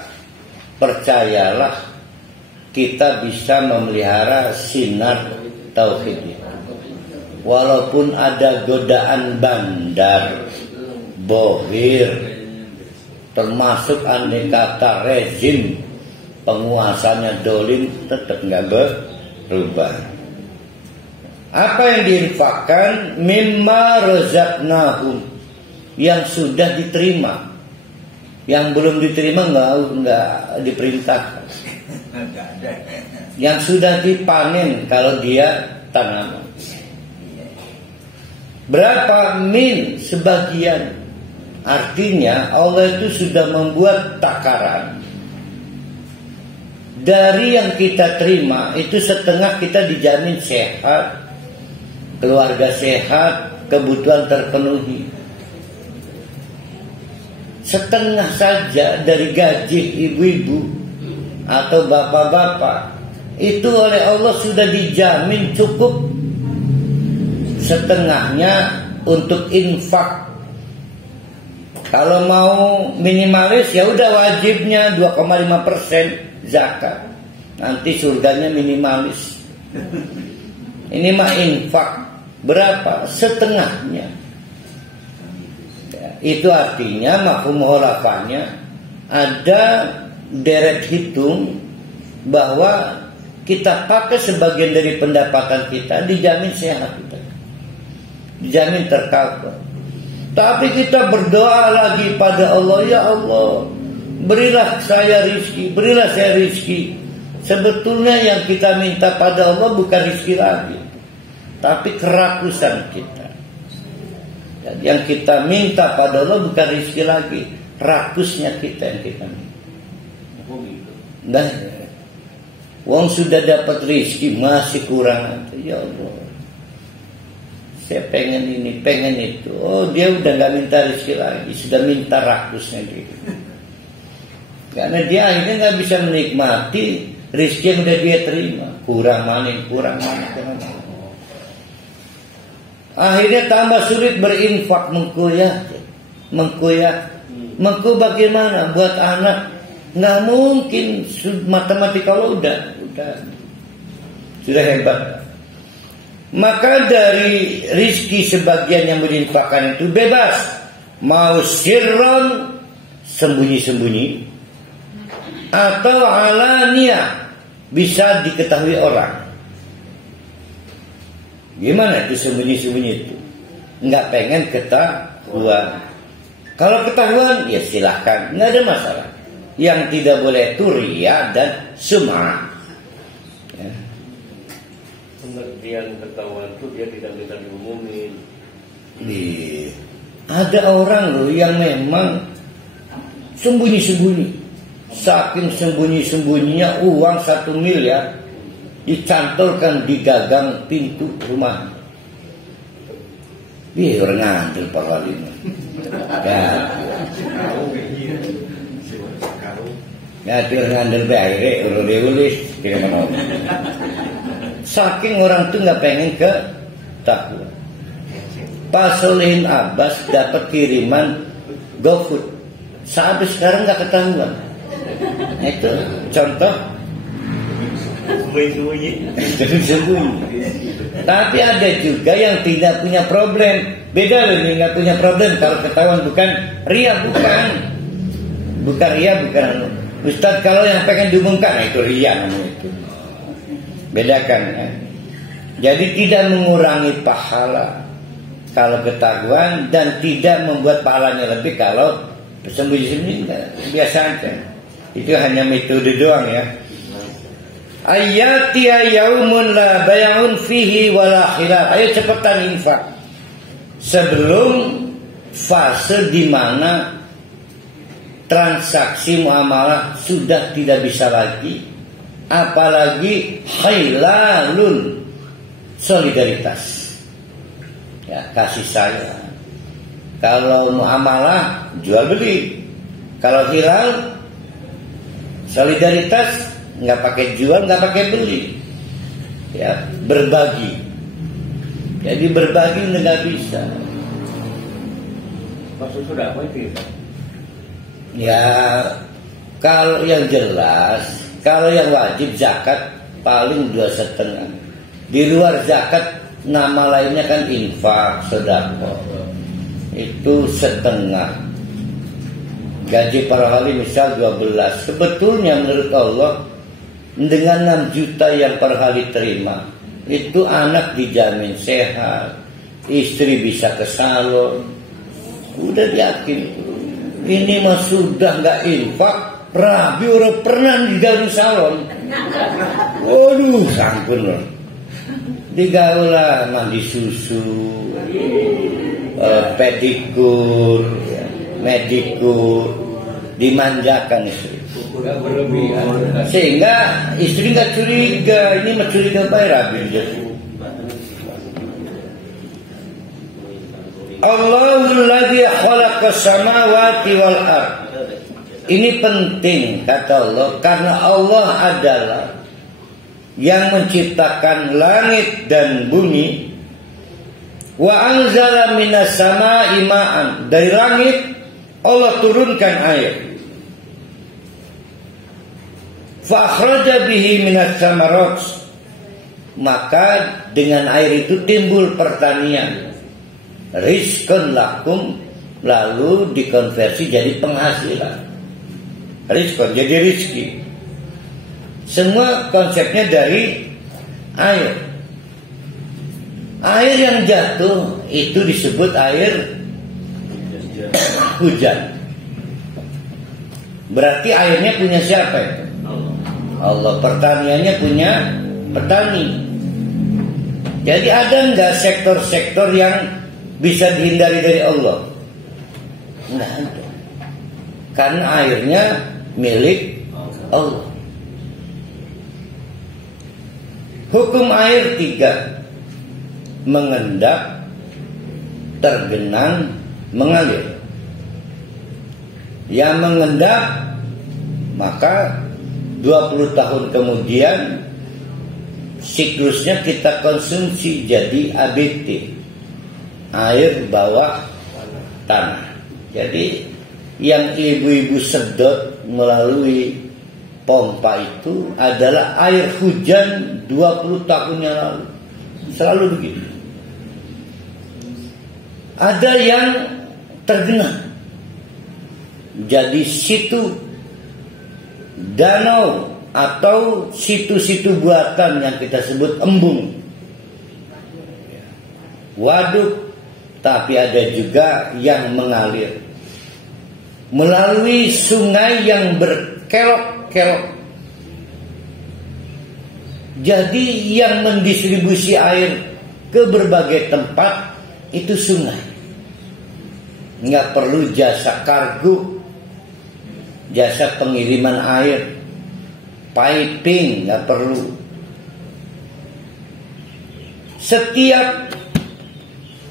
percayalah kita bisa memelihara sinar tauhid. Walaupun ada godaan bandar, bohir, termasuk andai kata rezim penguasanya dolim, tetap nggak berubah. Apa yang diinfakkan? Mimma razaqnahum, yang sudah diterima. Yang belum diterima nggak diperintahkan. Yang sudah dipanen kalau dia tanaman. Berapa? Min, sebagian. Artinya Allah itu sudah membuat takaran. Dari yang kita terima itu setengah kita dijamin sehat, keluarga sehat, kebutuhan terpenuhi. Setengah saja dari gaji ibu-ibu atau bapak-bapak itu oleh Allah sudah dijamin cukup. Setengahnya untuk infak. Kalau mau minimalis ya udah wajibnya 2,5% zakat. Nanti surganya minimalis. Ini mah infak. Berapa? Setengahnya. Ya, itu artinya mafhum mukhalafahnya ada deret hitung bahwa kita pakai sebagian dari pendapatan kita dijamin sehat kita. Dijamin tercover. Tapi kita berdoa lagi pada Allah, ya Allah, berilah saya rizki, berilah saya rizki. Sebetulnya yang kita minta pada Allah bukan rizki lagi, tapi kerakusan kita. Dan yang kita minta pada Allah bukan rizki lagi, rakusnya kita yang kita minta. Nah, wong sudah dapat rizki masih kurang, ya Allah. Saya pengen ini, pengen itu. Oh, dia udah gak minta rezeki lagi, sudah minta rakusnya gitu. Karena dia akhirnya gak bisa menikmati rezeki yang udah dia terima. Kurang mana. Akhirnya tambah sulit berinfak, mengkoyak. Mengko bagaimana buat anak? Gak mungkin, matematika lo udah sudah hebat. Maka dari rizki sebagian yang berinfakkan itu bebas. Mau sirron, sembunyi-sembunyi, atau alaniyah, bisa diketahui orang. Gimana itu sembunyi-sembunyi itu? Nggak pengen ketahuan. Kalau ketahuan ya silahkan, nggak ada masalah. Yang tidak boleh itu riya dan sum'ah. Ya. Pengertian ketahuan itu dia tidak bisa diumumin. Ada orang loh yang memang sembunyi-sembunyi. Saking sembunyi-sembunyinya uang 1 miliar dicantolkan di gagang pintu rumah. Biar ngandel pahalima. Ngadir ngandel baik, ulis kira mana. Saking orang tuh nggak pengen ke takwa. Pak Solehin Abbas dapat kiriman GoFood sampai sekarang nggak ketahuan. Itu contoh sembunyi. Tapi ada juga yang tidak punya problem. Beda loh, ini nggak punya problem kalau ketahuan. Bukan ria, bukan ria, bukan. Ustadz kalau yang pengen diumumkan itu ria namanya itu. Bedakan ya. Jadi tidak mengurangi pahala kalau ketahuan dan tidak membuat pahalanya lebih kalau sembunyi-sembunyi. Biasa aja. Itu hanya metode doang ya. Ayati yaumun la bay'un fihi wala khilaf. Ayo cepetan infak. Sebelum fase di mana transaksi muamalah sudah tidak bisa lagi, apalagi hilalun, solidaritas. Ya, kasih sayang. Kalau muamalah jual beli. Kalau hilal solidaritas, nggak pakai jual, nggak pakai beli, ya berbagi. Jadi berbagi nggak bisa. Maksud sudah apa itu? Ya kalau yang jelas, kalau yang wajib zakat paling 2,5. Di luar zakat nama lainnya kan infak, sedekah. Itu setengah. Gaji para wali misal 12. Sebetulnya menurut Allah dengan 6 juta yang per hari terima, itu anak dijamin sehat, istri bisa ke salon, udah yakin. Ini mah sudah nggak infak, rabi orang pernah di dalam salon. Waduh, sampun loh. Digaulah mandi susu, pedikur, medikur, dimanjakan istri. Sehingga istri nggak curiga, ini mah curiga baik rabi. Allahul ladzi khalaqas samawati wal ard. Ini penting kata Allah karena Allah adalah yang menciptakan langit dan bumi. Wa anzala minas samaa'i ma'an. Dari langit Allah turunkan air. Fa akhraja bihi minas samarat. Maka dengan air itu timbul pertanian. Rizqun lakum, lalu dikonversi jadi penghasilan. Rizqun jadi rizki. Semua konsepnya dari air. Air yang jatuh itu disebut air hujan. Berarti airnya punya siapa itu? Allah. Pertaniannya punya petani. Jadi ada enggak sektor-sektor yang bisa dihindari dari Allah? Enggak ada. Karena airnya milik Allah. Hukum air 3. Mengendap, tergenang, mengalir. Yang mengendap, maka 20 tahun kemudian siklusnya kita konsumsi jadi ABT, air bawah tanah. Jadi yang ibu-ibu sedot melalui pompa itu adalah air hujan 20 tahun yang lalu. Selalu begitu. Ada yang tergenang jadi situ, danau atau situ-situ buatan yang kita sebut embung, waduk. Tapi ada juga yang mengalir melalui sungai yang berkelok-kelok. Jadi yang mendistribusi air ke berbagai tempat itu sungai. Nggak perlu jasa kargo, jasa pengiriman air, piping, nggak perlu. Setiap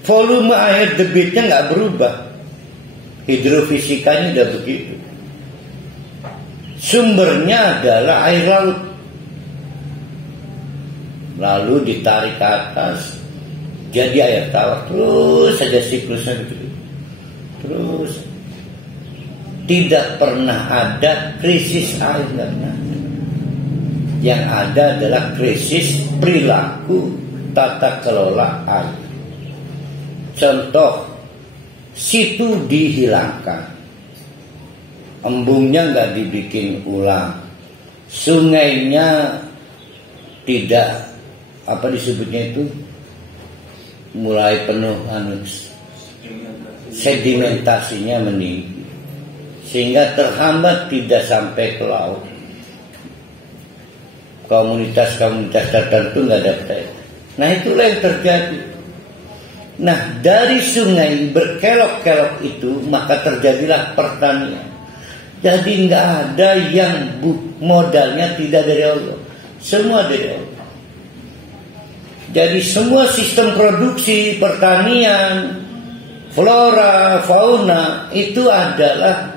volume air debitnya nggak berubah. Hidrofisikanya udah begitu. Sumbernya adalah air laut. Lalu ditarik ke atas, jadi air tawar, terus saja siklusnya begitu. Terus tidak pernah ada krisis air, nggak pernah. Yang ada adalah krisis perilaku tata kelola air. Contoh, situ dihilangkan, embungnya nggak dibikin ulang, sungainya tidak disebutnya itu mulai penuh sedimentasinya meninggi, sehingga terhambat tidak sampai ke laut. Komunitas-komunitas tertentu nggak dapat air. Nah, itulah yang terjadi. Nah, dari sungai berkelok-kelok itu maka terjadilah pertanian. Jadi nggak ada yang modalnya tidak dari Allah, semua dari Allah. Jadi semua sistem produksi pertanian, flora, fauna itu adalah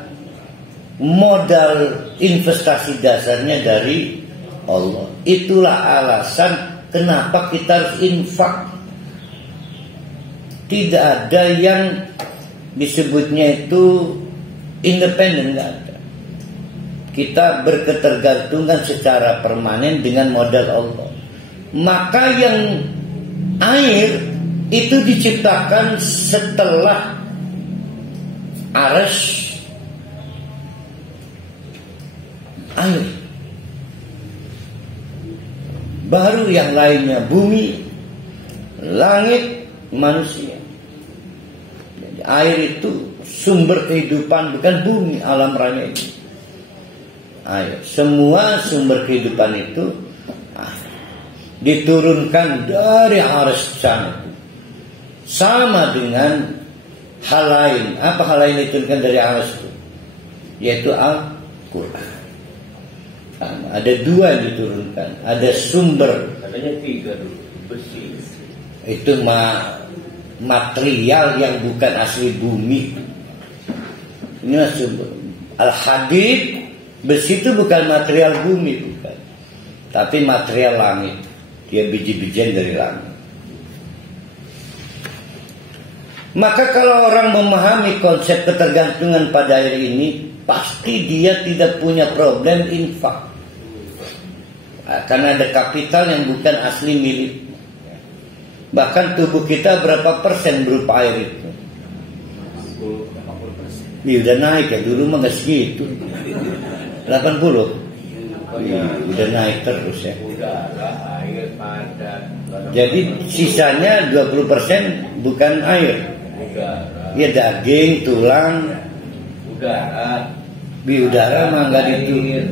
modal investasi dasarnya dari Allah. Itulah alasan kenapa kita harus infak. Tidak ada yang disebutnya itu independen, nggak ada. Kita berketergantungan secara permanen dengan modal Allah. Maka yang air itu diciptakan setelah arsy, air. Baru yang lainnya bumi, langit, manusia. Jadi air itu sumber kehidupan, bukan bumi, alam raya ini. Air. Semua sumber kehidupan itu diturunkan dari arsy sana. Sama dengan hal lain. Apa hal lain diturunkan dari arsy itu? Yaitu Al-Quran. Ada dua yang diturunkan. Ada sumber. Katanya 3 dulu. Besi. Itu material yang bukan asli bumi. Ini sumber. Al-Hadid, besi itu bukan material bumi, bukan. Tapi material langit. Dia biji-bijian dari langit. Maka kalau orang memahami konsep ketergantungan pada air ini, pasti dia tidak punya problem infak. Karena ada kapital yang bukan asli milik. Bahkan tubuh kita berapa persen berupa air itu? 10-80%. Ya udah naik ya, dulu mah gak segitu. 80. Udah naik terus ya. Udara, air, padat. Jadi sisanya 20% bukan air. Udara. Ya daging, tulang. Udara. Udara mah nggak itu.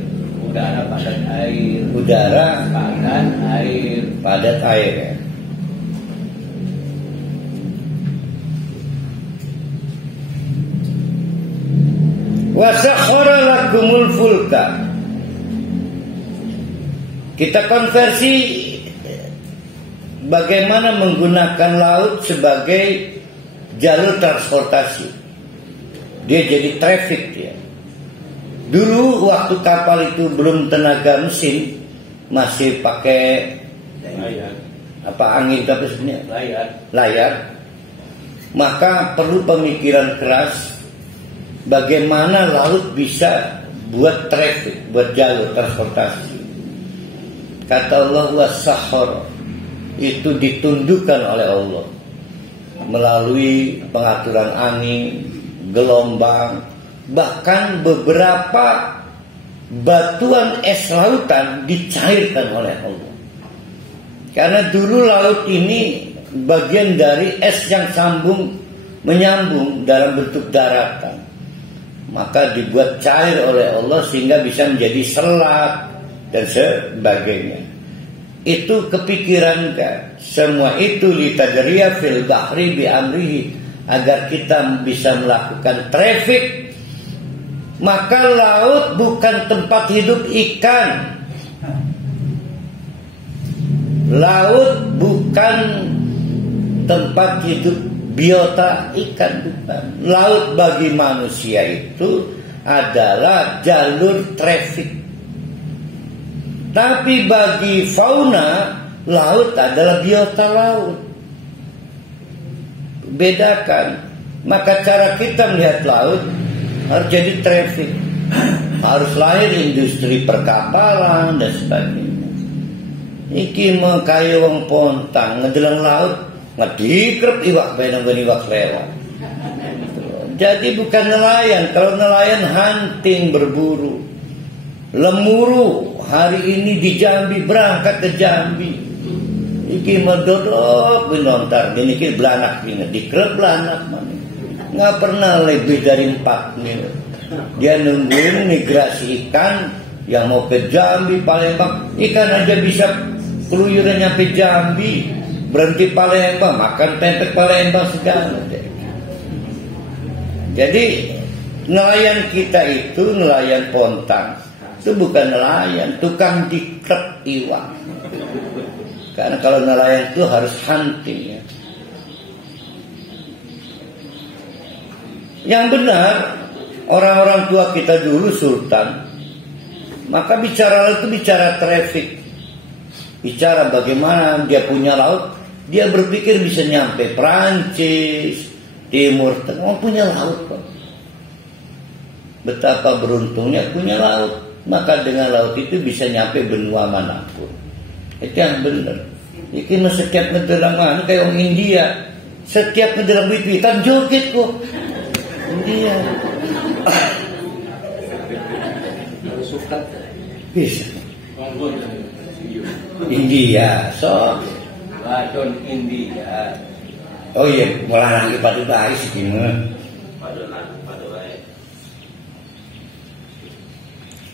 Udara padat air. Udara padat air. Padat air ya. Wa sakhkhara lakumul fulka. Kita konversi bagaimana menggunakan laut sebagai jalur transportasi. Dia jadi traffic ya. Dulu waktu kapal itu belum tenaga mesin, masih pakai Layar. angin apa sebenarnya? Layar. Maka perlu pemikiran keras bagaimana laut bisa buat traffic, buat jalur transportasi. Kata Allah was-sakhkhara, itu ditundukkan oleh Allah melalui pengaturan angin, gelombang, bahkan beberapa batuan es lautan dicairkan oleh Allah. Karena dulu laut ini bagian dari es yang menyambung dalam bentuk daratan. Maka dibuat cair oleh Allah sehingga bisa menjadi selat dan sebagainya. Itu kepikiran kan? Semua itu litadriya fil bahri bi amrihi, agar kita bisa melakukan traffic. Maka laut bukan tempat hidup ikan. Laut bukan tempat hidup biota ikan, bukan. Laut bagi manusia itu adalah jalur traffic. Tapi bagi fauna, laut adalah biota laut. bedakan. Maka cara kita melihat laut harus jadi traffic, harus lahir industri perkapalan dan sebagainya. Iki mengkayu wong pontang ngedelang laut ngedikrep iwak benang iwak lewat. Jadi bukan nelayan. Kalau nelayan hunting, berburu. Lemuru hari ini di Jambi, berangkat ke Jambi. Iki mendodok binontar, ini ki belanak ini, dikrep belanak mana. Nggak pernah lebih dari 4 menit. Dia nungguin migrasi ikan yang mau ke Jambi, Palembang. Ikan aja bisa keluyuran nyampe Jambi, berhenti Palembang, makan pempek Palembang segala. Jadi nelayan kita itu nelayan pontang. Itu bukan nelayan, tukang dikrep iwak. Karena kalau nelayan itu harus hunting ya. Yang benar, orang-orang tua kita dulu sultan, maka bicara itu bicara traffic. Bicara bagaimana dia punya laut, dia berpikir bisa nyampe Prancis, Timur Tengah, punya laut kok. Betapa beruntungnya punya laut. Maka dengan laut itu bisa nyampe benua manapun. Itu yang benar. Ini setiap ngedelang kayak orang India, setiap ngedelang wit-witan joget kok. India. Bisa. India, so. Wadon India. Oh iya, mulai lagi pada baik sih gimana?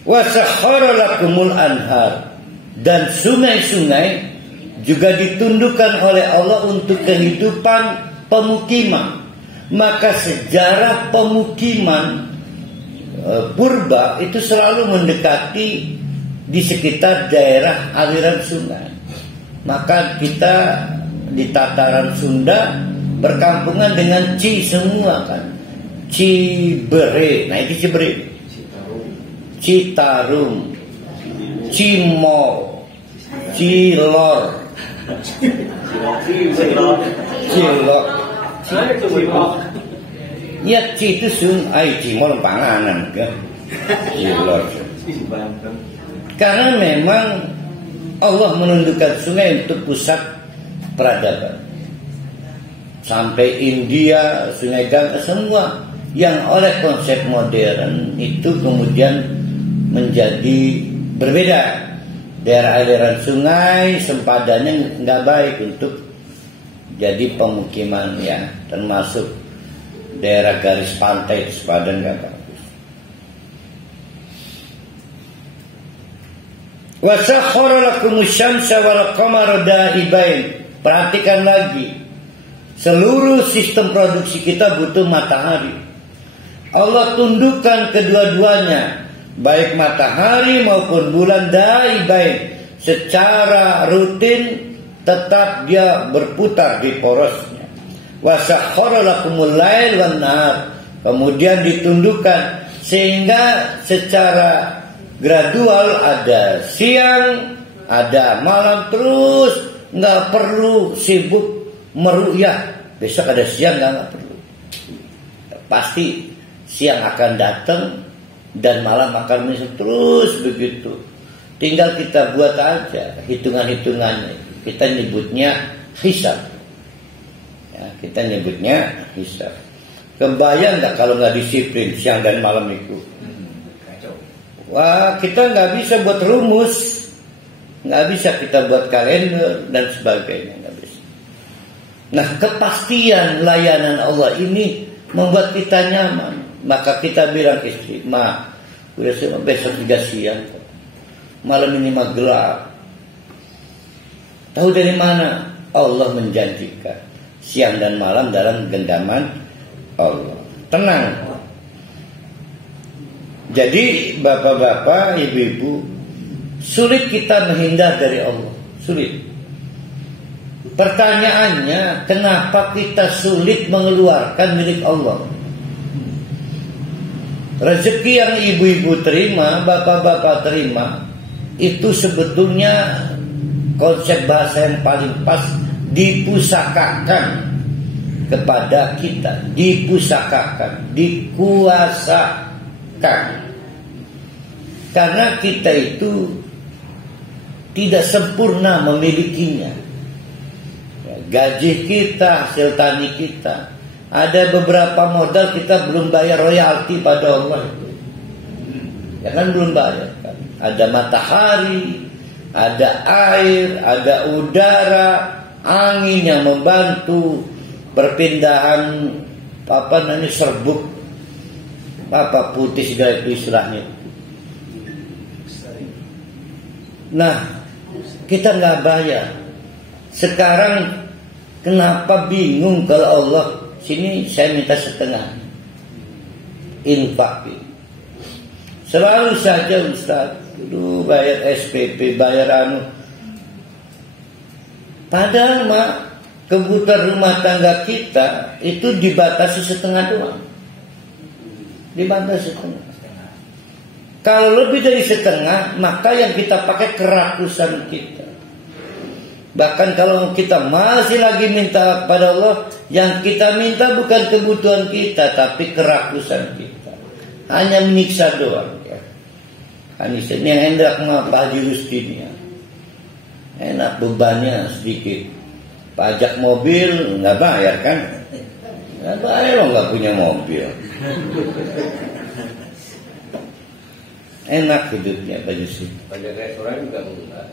Wa sakhkhara lakumul anhar, dan sungai-sungai juga ditundukkan oleh Allah untuk kehidupan pemukiman. Maka sejarah pemukiman purba itu selalu mendekati di sekitar daerah aliran sungai. Maka kita di tataran Sunda berkampungan dengan Ci semua kan. Cibere, nah itu Cibere, Citarum, Cimol, Cilor, Cilok. Ya Ci itu Cimol panganan kan. Cilor. Karena memang Allah menundukkan sungai untuk pusat peradaban. Sampai India, Sungai Gangga, semua yang oleh konsep modern itu kemudian menjadi berbeda. Daerah aliran sungai sempadannya nggak baik untuk jadi pemukiman ya, termasuk daerah garis pantai sepadan nggak bagus. Wa sakhkhara lakumus syamsa wal qamara da'ibain. Perhatikan lagi, seluruh sistem produksi kita butuh matahari. Allah tundukkan kedua-duanya, baik matahari maupun bulan da'ibain, secara rutin tetap dia berputar di porosnya. Wa sakhkhara lakumul lail wan nahar, kemudian ditundukkan sehingga secara gradual ada siang, ada malam, terus nggak perlu sibuk meruyah. Besok ada siang nggak perlu. Pasti siang akan datang dan malam akan menyusul, terus begitu. Tinggal kita buat aja hitungan-hitungannya. Kita nyebutnya hisab. Ya, kita nyebutnya hisab. Kebayang nggak kalau nggak disiplin siang dan malam itu? Wah, kita nggak bisa buat rumus, nggak bisa kita buat kalender dan sebagainya, nggak bisa. Nah, kepastian layanan Allah ini membuat kita nyaman. Maka kita bilang istri, "Ma, udah besok 3 siang, malam ini mah gelap." Tahu dari mana? Allah menjanjikan siang dan malam dalam genggaman Allah. Tenang. Jadi bapak-bapak, ibu-ibu, sulit kita menghindar dari Allah. Sulit. Pertanyaannya, kenapa kita sulit mengeluarkan milik Allah? Rezeki yang ibu-ibu terima, bapak-bapak terima, itu sebetulnya konsep bahasa yang paling pas, dipusakakan. kepada kita, dipusakakan, dikuasakan. Karena kita itu tidak sempurna memilikinya. Gaji kita, hasil tani kita, ada beberapa modal kita belum bayar royalti pada Allah. Ya kan belum bayar kan? Ada matahari, ada air, ada udara, angin yang membantu perpindahan serbuk putih segala itu istilahnya. Nah, kita nggak bayar. Sekarang kenapa bingung kalau Allah sini saya minta setengah infak. Selalu saja Ustaz, bayar SPP, bayar padahal kebutuhan rumah tangga kita itu dibatasi setengah doang. Dibatasi setengah. Kalau lebih dari setengah, maka yang kita pakai kerakusan kita. Bahkan kalau kita masih lagi minta pada Allah, yang kita minta bukan kebutuhan kita, tapi kerakusan kita. Hanya menyiksa doang. Ya. Hanya yang hendak Pak Haji Rusdin ya. Enak bebannya sedikit. Pajak mobil nggak bayar kan? Nggak bayar, nggak punya mobil. Enak hidupnya Pak Yusuf. Pajak restoran juga enggak.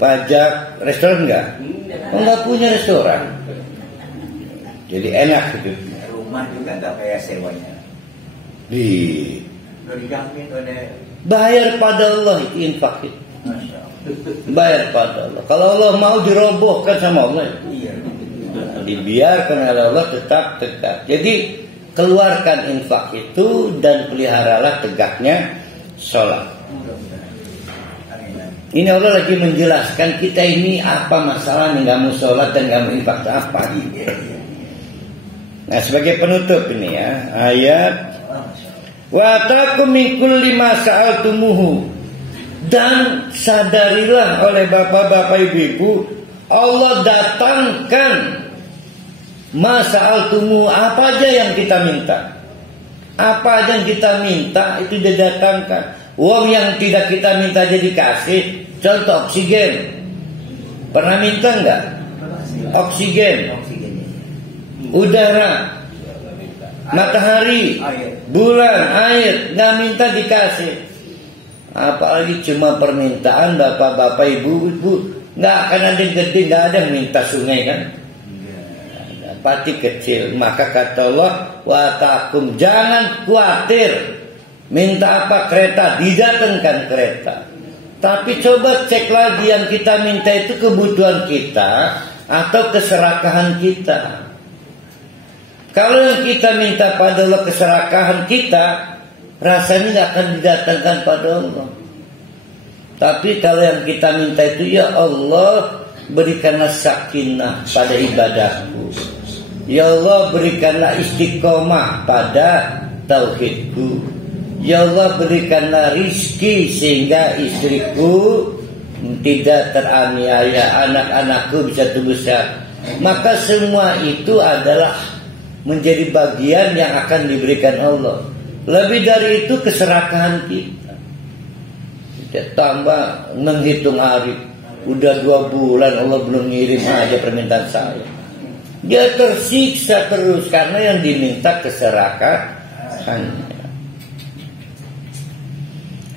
Pajak restoran enggak? Enggak punya restoran. Jadi enak hidupnya. Rumah juga enggak bayar sewanya. Dijamin oleh bayar pada Allah infak itu. Bayar pada Allah. Kalau Allah mau dirobohkan sama Allah. Iya. Dibiarkan oleh Allah tetap tegak. Jadi keluarkan infak itu dan peliharalah tegaknya sholat. Ini Allah lagi menjelaskan kita ini apa masalahnya nggak mau sholat dan nggak mau infak apa. Nah sebagai penutup ini ya ayat wa takum min kulli ma sa'altumuhu, dan sadarilah oleh bapak-bapak ibu-ibu Allah datangkan masa'altumu, apa aja yang kita minta. Apa aja yang kita minta itu didatangkan. Uang yang tidak kita minta jadi kasih. Contoh oksigen. Pernah minta enggak? Oksigen. Udara, matahari, bulan, air, nggak minta dikasih. Apalagi cuma permintaan bapak-bapak ibu-ibu, nggak akan ada yang gede, nggak ada yang minta sungai kan? Pati kecil. Maka kata Allah, wa takum, jangan khawatir. Minta apa? Kereta, didatangkan kereta. Tapi coba cek lagi yang kita minta itu kebutuhan kita atau keserakahan kita. Kalau yang kita minta pada Allah keserakahan kita, rasanya nggak akan didatangkan pada Allah. Tapi kalau yang kita minta itu, ya Allah berikanlah sakinah pada ibadahku. Ya Allah berikanlah istiqomah pada tauhidku. Ya Allah berikanlah rizki sehingga istriku tidak teraniaya, anak-anakku bisa tumbuh sehat. Maka semua itu adalah menjadi bagian yang akan diberikan Allah. Lebih dari itu keserakahan kita. Tidak tambah menghitung hari. Udah 2 bulan Allah belum ngirim aja permintaan saya. Dia tersiksa terus karena yang diminta keserakahannya.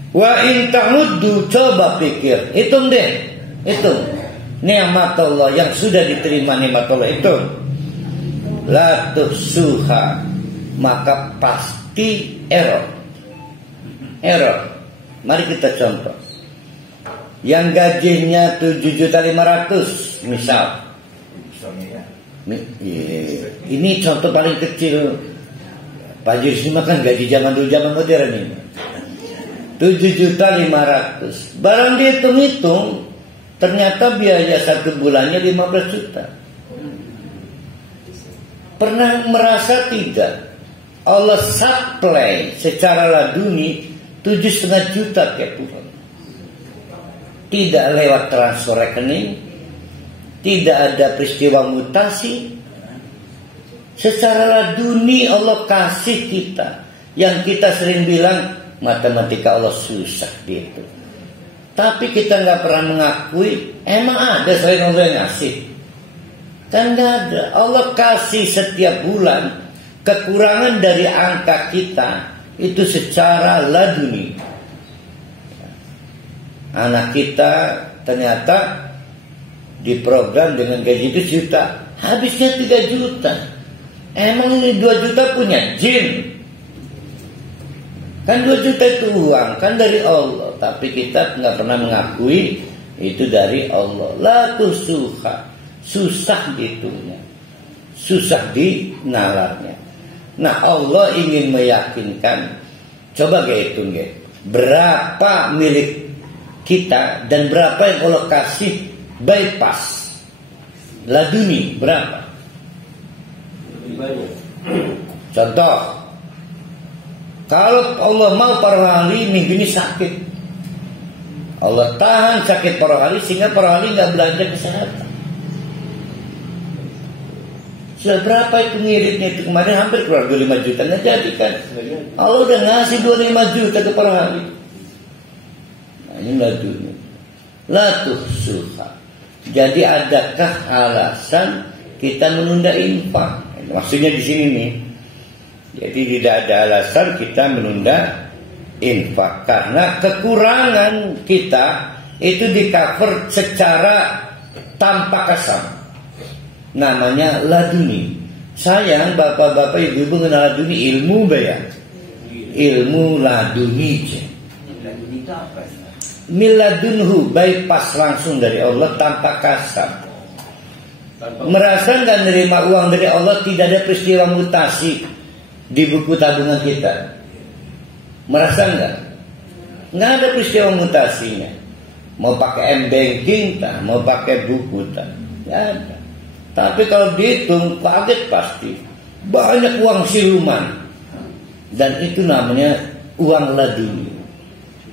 Wa in ta'uddu, coba pikir, hitung deh, hitung nikmat Allah yang sudah diterima, nikmat Allah itu la tuhsuha, maka pasti error. Mari kita contoh. Yang gajinya 7.500.000 misal. Ini contoh paling kecil. Pak Jirsi makan gaji zaman dulu, zaman modern ini 7.500.000. Barang dihitung-hitung, ternyata biaya 1 bulannya 15 juta. Pernah merasa tidak? Allah supply secara laduni 7,5 juta ke Tuhan. Tidak lewat transfer rekening, tidak ada peristiwa mutasi, Secara laduni Allah kasih kita. Yang kita sering bilang matematika Allah susah gitu. Tapi kita nggak pernah mengakui emang ada selain Allah yang ngasih. Kan nggak ada. Allah kasih setiap bulan. Kekurangan dari angka kita itu secara laduni. Anak kita ternyata diprogram dengan gaji 1 juta, habisnya 3 juta. Emang ini 2 juta punya jin? Kan 2 juta itu uang, kan dari Allah. Tapi kita nggak pernah mengakui itu dari Allah. Laku susah dihitungnya, susah dinalarnya. Nah Allah ingin meyakinkan, coba hitung berapa milik kita dan berapa yang Allah kasih bypass laduni, berapa? Lebih banyak. Contoh, kalau Allah mau paruh hari minggu ini sakit, Allah tahan sakit paruh hari sehingga paruh hari nggak belanja kesehatan. Sudah berapa itu ngiritnya itu kemarin hampir keluar 25 juta, nggak jadi kan? Allah udah ngasih 25 juta ke paruh hari. Nah ini laduni, latuh suha. Jadi adakah alasan kita menunda infak? Maksudnya di sini nih. Jadi tidak ada alasan kita menunda infak karena kekurangan kita itu di-cover secara tanpa kasar. Namanya laduni. Sayang bapak-bapak ibu-ibu mengenal laduni ilmu bayar. Ilmu laduni. Laduni itu apa? Miladunhu, bypass langsung dari Allah tanpa kasar. Merasa nggak nerima uang dari Allah, tidak ada peristiwa mutasi di buku tabungan kita. Merasa nggak? Nggak ada peristiwa mutasinya. Mau pakai m-banking tak, mau pakai buku tak, nggak ada. Tapi kalau dihitung kaget pasti. Banyak uang siluman. Dan itu namanya uang laduni.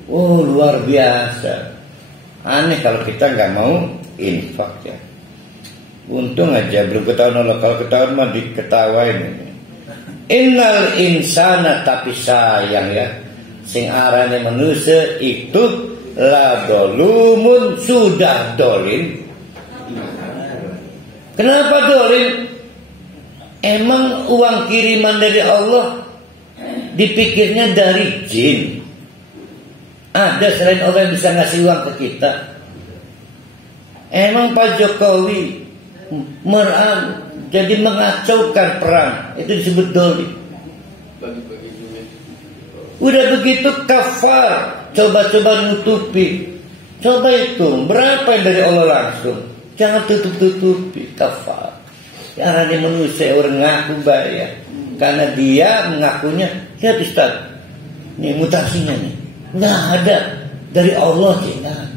Oh luar biasa. Aneh kalau kita nggak mau infak ya. Untung aja belum ketahuan Allah. Kalau ketahuan mah diketawain. Innal insana, tapi sayang ya, sing arane manusia itu ladolumun, sudah dolin. Kenapa dolin? Emang uang kiriman dari Allah dipikirnya dari jin. Ada selain Allah yang bisa ngasih uang ke kita? Emang Pak Jokowi jadi mengacaukan perang, itu disebut dolim. Udah begitu kafar, coba-coba nutupi. Coba hitung berapa yang dari Allah langsung. Jangan tutup-tutupi, kafar. Yang ada manusia orang ngaku bayar karena dia mengakunya, lihat Ustaz, nih mutasinya nih, nggak ada dari Allah sih, nggak ada.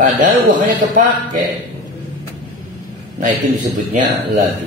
Padahal uangnya kepake. Nah itu disebutnya ladu.